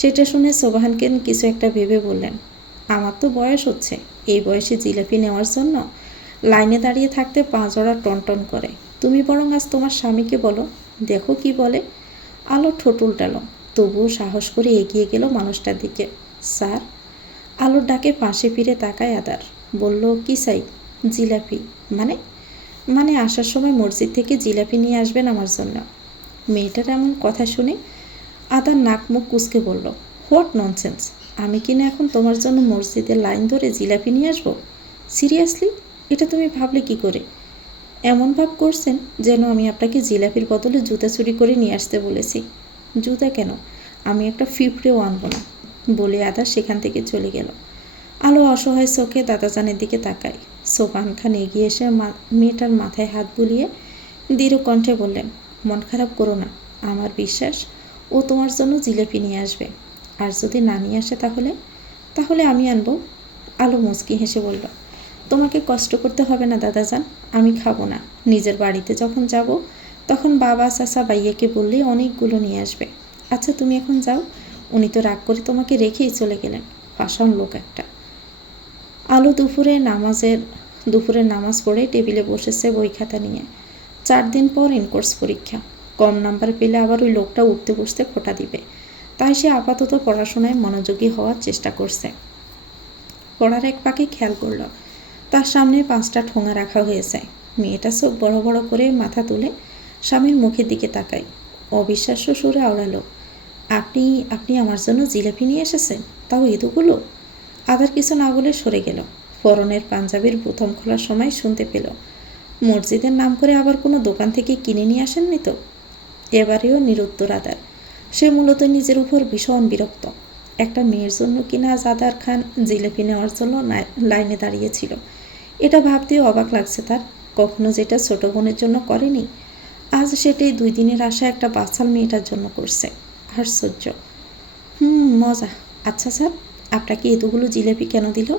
সেটা শুনে সোবাহান খান কিছু একটা ভেবে বললেন, আমার তো বয়স হচ্ছে, এই বয়সে জিলাপি নেওয়ার জন্য লাইনে দাঁড়িয়ে থাকতে পা জোড়া টনটন করে। তুমি বরং আজ তোমার স্বামীকে বলো, দেখো কি বলে। আলো ঠোঁট উল্টালো, তবুও সাহস করে এগিয়ে গেল মানুষটার দিকে। স্যার। আলোর ডাকে পাশে ফিরে তাকায় আদার। বলল, কি চাই? জিলাপি। মানে? মানে আসার সময় মসজিদ থেকে জিলাপি নিয়ে আসবেন আমার জন্য। মেয়েটার এমন কথা শুনে আদার নাক মুখ কুঁচকে বলল, হোয়াট ননসেন্স! আমি কিনা এখন তোমার জন্য মসজিদের লাইন ধরে জিলাপি নিয়ে আসবো? সিরিয়াসলি? এটা তুমি ভাবলে কি করে? এমন ভাব করছেন যেন আমি আপনাকে জিলাপির বদলে জুতা চুরি করে নিয়ে আসতে বলেছি। জুতা কেন, আমি একটা ফিফড়েও আনবো না, বলে আদা সেখান থেকে চলে গেল। আলো অসহায় চোখে দাদাজানের দিকে তাকায়। সোবাহান খান এগিয়ে এসে মেয়েটার মাথায় হাত বুলিয়ে দৃঢ় কণ্ঠে বললেন, মন খারাপ করো না, আমার বিশ্বাস ও তোমার জন্য জিলাপি নিয়ে আসবে। আর যদি না নিয়ে আসে তাহলে? তাহলে আমি আনবো। আলো মুচকি হেসে বলল, তোমাকে কষ্ট করতে হবে না দাদাজান, আমি খাবো না। নিজের বাড়িতে যখন যাব তখন বাবা চাচা ভাইয়াকে বললেই অনেকগুলো নিয়ে আসবে। আচ্ছা তুমি এখন যাও, উনি তো রাগ করে তোমাকে রেখেই চলে গেলেন, পাষাণ লোক একটা। আলো দুপুরের নামাজ পড়ে টেবিলে বসেছে বই খাতা নিয়ে। 4 দিন পর ইনকোর্স পরীক্ষা। কম নাম্বার পেলে আবার ওই লোকটা উঠতে বসতে খোঁটা দিবে, তাই সে আপাতত পড়াশোনায় মনোযোগী হওয়ার চেষ্টা করছে। পড়ার এক পাকে খেয়াল করল তার সামনে 5টা ঠোঙা রাখা হয়েছে। মেয়েটা চোখ বড় বড় করে মাথা তুলে স্বামীর মুখের দিকে তাকায়। অবিশ্বাস্য সুরে আওড়ালো, আপনি আপনি আমার জন্য জিলাপি নিয়ে এসেছেন, তাও এতগুলো? আদার কিছু না বলে সরে গেল। পরনের পাঞ্জাবির বোতাম খোলার সময় শুনতে পেল, মসজিদের নাম করে আবার কোনো দোকান থেকে কিনে নিয়ে আসেননি তো? এবারেও নিরুত্তর আদার। সে মূলত নিজের উপর ভীষণ বিরক্ত। একটা মেয়ের জন্য কিনা আজ আদার খান জিলাপি নেওয়ার জন্য লাইনে দাঁড়িয়েছিল। এটা ভাবতেও অবাক লাগছে তার। কখনো যেটা ছোট বোনের জন্য করেনি, আজ সেটাই 2 দিনের আশা একটা বাচ্চার মেয়েটার জন্য করছে। আশ্চর্য। মজা। আচ্ছা স্যার, আপনাকে এতগুলো জিলাপি কেন দিল?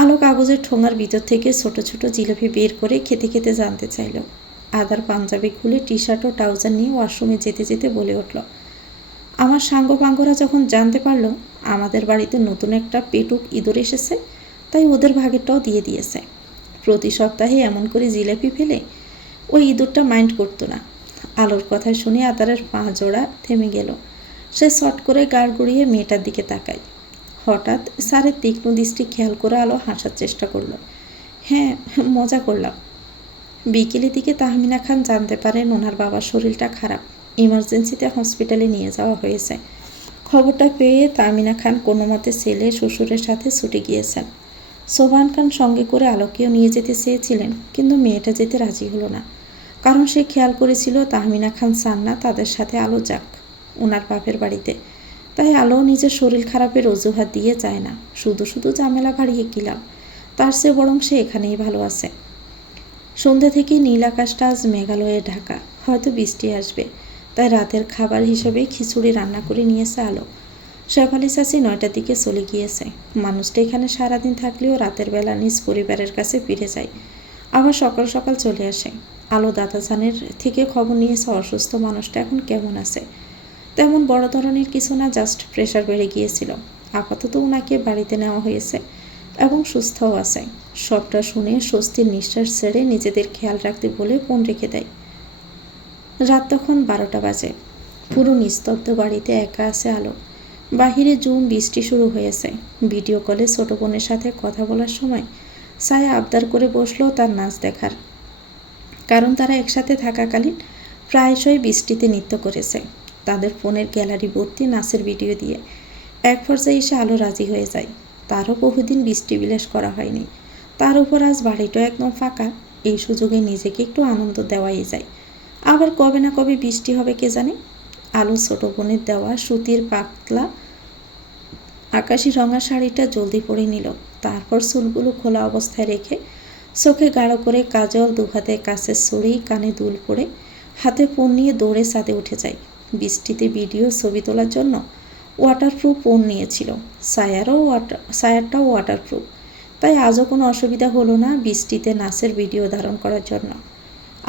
আলো কাগজের ঠোঙার ভিতর থেকে ছোট ছোট জিলাপি বের করে খেতে খেতে জানতে চাইল। আদার পাঞ্জাবি খুলে টি শার্ট ও ট্রাউজার নিয়ে ওয়াশরুমে যেতে যেতে বলে উঠল, আমার সাঙ্গপাঙ্গরা যখন জানতে পারলো আমাদের বাড়িতে নতুন একটা পেটুক ইঁদুর এসেছে, তাই ওদের ভাগেরটাও দিয়ে দিয়েছে। প্রতি সপ্তাহে এমন করে জিলাপি ফেলে ওই ইঁদুরটা মাইন্ড করতো না। আলোর কথা শুনে আদারের পা জোড়া থেমে গেল। সে শট করে গাড় গড়িয়ে মেয়েটার দিকে তাকায়। হঠাৎ স্যারের তীক্ষ্ণ দৃষ্টি খেয়াল করে আলো হাসার চেষ্টা করলো। হ্যাঁ, মজা করলাম। বিকেলের দিকে তাহমিনা খান জানতে পারেন ওনার বাবার শরীরটা খারাপ, ইমার্জেন্সিতে হসপিটালে নিয়ে যাওয়া হয়েছে। খবরটা পেয়ে তাহমিনা খান কোনো মতে ছেলে শ্বশুরের সাথে ছুটে গিয়েছেন। সোবহান খান সঙ্গে করে আলোকেও নিয়ে যেতে চেয়েছিলেন, কিন্তু মেয়েটা যেতে রাজি হলো না। কারণ সে খেয়াল করেছিল তাহমিনা খান চান না তাদের সাথে আলো যাক ওনার বাপের বাড়িতে। তাই আলো নিজের শরীর খারাপের অজুহাত দিয়ে যায় না। শুধু শুধু ঝামেলা বাড়িয়ে কি লাভ? তার চেয়ে বরং সে এখানেই ভালো আছে। সন্ধ্যা থেকে নীল আকাশটা আজ মেঘালয়ে ঢাকা, হয়তো বৃষ্টি আসবে। তাই রাতের খাবার হিসেবে খিচুড়ি রান্না করে নিয়েছে আলো। শেফালি চাচি 9টার দিকে চলে গিয়েছে। মানুষটা এখানে সারাদিন থাকলেও রাতের বেলা নিজ পরিবারের কাছে ফিরে যায়, আবার সকাল সকাল চলে আসে। আলো দাদাজানের থেকে খবর নিয়েছে অসুস্থ মানুষটা এখন কেমন আছে। তেমন বড় ধরনের কিছু না, জাস্ট প্রেশার বেড়ে গিয়েছিল। আপাতত ওনাকে বাড়িতে নেওয়া হয়েছে এবং সুস্থও আছে। সবটা শুনে স্বস্তির নিঃশ্বাস ছেড়ে নিজেদের খেয়াল রাখতে বলে ফোন রেখে দেয়। রাত তখন 12টা বাজে। পুরো নিস্তব্ধ বাড়িতে একা আছে আলো। বাহিরে জুম বৃষ্টি শুরু হয়েছে। ভিডিও কলে ছোট বোনের সাথে কথা বলার সময় সায়া আবদার করে বসলো তার নাচ দেখার। কারণ তারা একসাথে থাকাকালীন প্রায়শই বৃষ্টিতে নৃত্য করেছে, তাদের ফোনের গ্যালারি ভর্তি নাচের ভিডিও দিয়ে। এক পর্যায়ে এসে আলো রাজি হয়ে যায়। তারও বহুদিন বৃষ্টি বিলাস করা হয়নি। তার উপর আজ বাড়িটাও একদম ফাঁকা। এই সুযোগে নিজেকে একটু আনন্দ দেওয়াই যায়। আবার কবে না কবে বৃষ্টি হবে কে জানে। আলো ছোট বোনের দেওয়া সুতির পাতলা আকাশি রঙা শাড়িটা জলদি পরে নিল। তারপর চুলগুলো খোলা অবস্থায় রেখে চোখে গাঢ় করে কাজল, দুহাতে কাছের ছড়ি, কানে দুল পরে হাতে ফোন নিয়ে দৌড়ে ছাদে উঠে যায়। বৃষ্টিতে ভিডিও ছবি তোলার জন্য ওয়াটারপ্রুফ ফোন নিয়েছিল। সায়ারটাও ওয়াটারপ্রুফ। তাই আজও কোনো অসুবিধা হলো না বৃষ্টিতে নাচের ভিডিও ধারণ করার জন্য।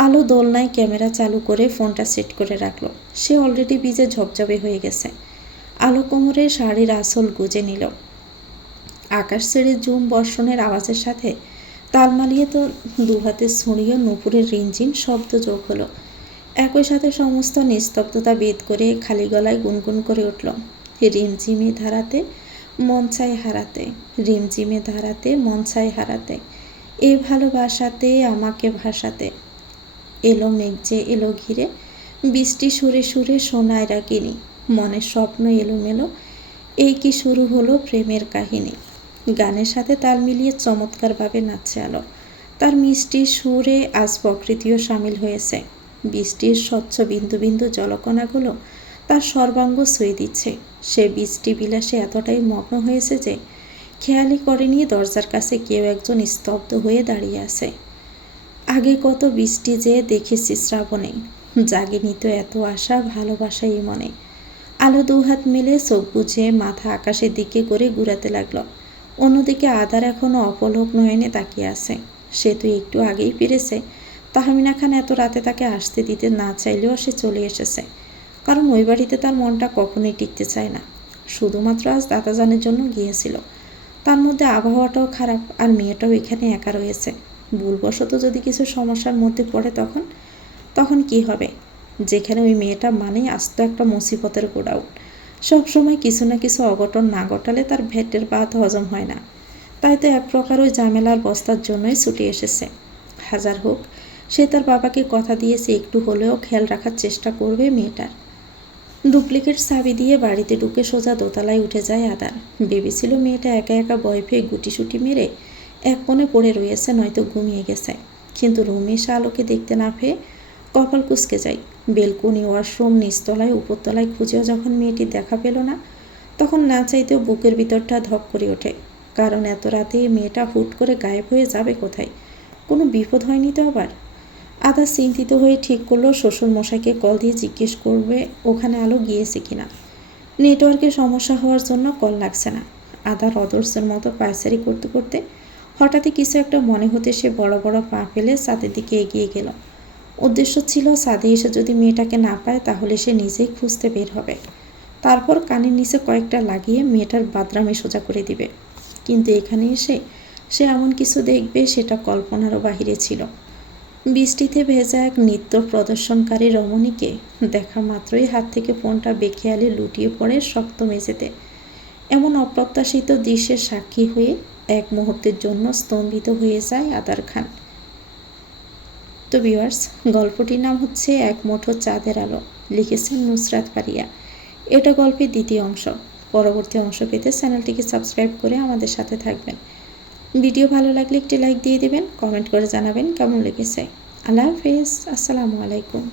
আলো দোলনায় ক্যামেরা চালু করে ফোনটা সেট করে রাখলো। সে অলরেডি ভিজে ঝপঝপে হয়ে গেছে। আলো কোমরে শাড়ির আঁচল গুজে নিল। আকাশ ছেড়ে জুম বর্ষণের আওয়াজের সাথে তাল মালিয়ে তো দুহাতে ছড়িয়ে নুপুরের রিনঝিন শব্দ যোগ হলো। একই সাথে সমস্ত নিস্তব্ধতা ভেদ করে খালি গলায় গুনগুন করে উঠল, রিমঝিমে ধারাতে মন চাই হারাতে, রিমঝিমে ধারাতে মন চাই হারাতে, এ ভালোবাসাতে আমাকে ভাসাতে। এলো মেঘ যে এলো ঘিরে, বৃষ্টি সুরে সুরে শোনায় রাখিনি, মনের স্বপ্ন এলোমেলো, এই কি শুরু হলো প্রেমের কাহিনী। গানের সাথে তাল মিলিয়ে চমৎকারভাবে নাচছে আলো। তার মিষ্টি সুরে আজ প্রকৃতিও সামিল হয়েছে। বৃষ্টির স্বচ্ছ বিন্দু বিন্দু জলকণাগুলো তার সর্বাঙ্গ ছুঁয়ে দিচ্ছে। সে বৃষ্টি বিলাসে এতটাই মগ্ন হয়েছে যে খেয়ালই করেনি দরজার কাছে কেউ একজন স্তব্ধ হয়ে দাঁড়িয়ে আছে। আগে কত বৃষ্টি যে দেখেছি শ্রাবণে, জাগেনি তো এত আশা ভালোবাসা এই মনে। আলো দুহাত মেলে চোখ বুঝে মাথা আকাশের দিকে করে ঘুরাতে লাগলো। অন্যদিকে আদার এখনো অপলক নয়নে তাকিয়ে আছে। সে তো একটু আগেই ফিরেছে। তাহমিনা খান এত রাতে তাকে আসতে দিতে না চাইলেও সে চলে এসেছে, কারণ ওই বাড়িতে তার মনটা কখনোই টিকতে চায় না। শুধুমাত্র আজ দাদাজানের জন্য গিয়েছিল। তার মধ্যে আবহাওয়াটাও খারাপ, আর মেয়েটাও এখানে একা রয়েছে। ভুলবশত যদি কিছু সমস্যার মধ্যে পড়ে তখন কি হবে? যেখানে ওই মেয়েটা মানেই আস্ত একটা মুসিবতের গোডাউন। সবসময় কিছু না কিছু অঘটন না ঘটালে তার ভেটের ভাত হজম হয় না। তাই তো এক প্রকার ওই ঝামেলার বস্তার জন্যই ছুটে এসেছে। হাজার হোক, সে তার বাবাকে কথা দিয়েছে একটু হলেও খেয়াল রাখার চেষ্টা করবে মেয়েটার। ডুপ্লিকেট চাবি দিয়ে বাড়িতে ঢুকে সোজা দোতলায় উঠে যায় আদার। ভেবেছিল মেয়েটা একা একা ভয় পেয়ে গুটিসুটি মেরে এক কোণে পড়ে রয়েছে, নয়তো ঘুমিয়ে গেছে। কিন্তু রুমে এসে আলোকে দেখতে না পেয়ে কপাল কুঁচকে যায়। বেলকনি, ওয়াশরুম, নিচতলায়, উপরতলায় খুঁজেও যখন মেয়েটি দেখা পেল না, তখন না চাইতেও বুকের ভিতরটা ধপ করে ওঠে। কারণ এত রাতে মেয়েটা হুট করে গায়েব হয়ে যাবে কোথায়? কোনো বিপদ হয়নি তো আবার? আদা চিন্তিত হয়ে ঠিক করলো শ্বশুর মশাইকে কল দিয়ে জিজ্ঞেস করবে ওখানে আলো গিয়েছে কিনা। নেটওয়ার্কের সমস্যা হওয়ার জন্য কল লাগছে না। আদার অদর্শের মতো পায়চারি করতে করতে হঠাৎই কিছু একটা মনে হতে সে বড় বড় পা ফেলে ছাদের দিকে এগিয়ে গেল। উদ্দেশ্য ছিল ছাদে এসে যদি মেয়েটাকে না পায় তাহলে সে নিজেই খুঁজতে বের হবে। তারপর কানের নিচে কয়েকটা লাগিয়ে মেয়েটার বাদরামে সোজা করে দিবে। কিন্তু এখানে এসে সে এমন কিছু দেখবে সেটা কল্পনারও বাহিরে ছিল। বৃষ্টিতে ভেজা এক নৃত্য প্রদর্শনকারী রমণীকে দেখা মাত্রই হাত থেকে ফোনটা বেখেয়ালে লুটিয়ে পড়ে শক্ত মেঝেতে। এমন অপ্রত্যাশিত দৃশ্যের সাক্ষী হয়ে এক মুহূর্তের জন্য স্তম্ভিত হয়ে যায় আদার খান। তো ভিউয়ার্স, গল্পটির নাম হচ্ছে এক মুঠো চাঁদের আলো, লিখেছেন নুসরাত পারিয়া। এটা গল্পের দ্বিতীয় অংশ। পরবর্তী অংশ পেতে চ্যানেলটিকে সাবস্ক্রাইব করে আমাদের সাথে থাকবেন। ভিডিও ভালো লাগলে একটি লাইক দিয়ে দেবেন, কমেন্ট করে জানাবেন কেমন লেগেছে। আল্লাহ হাফেজ, আসসালামু আলাইকুম।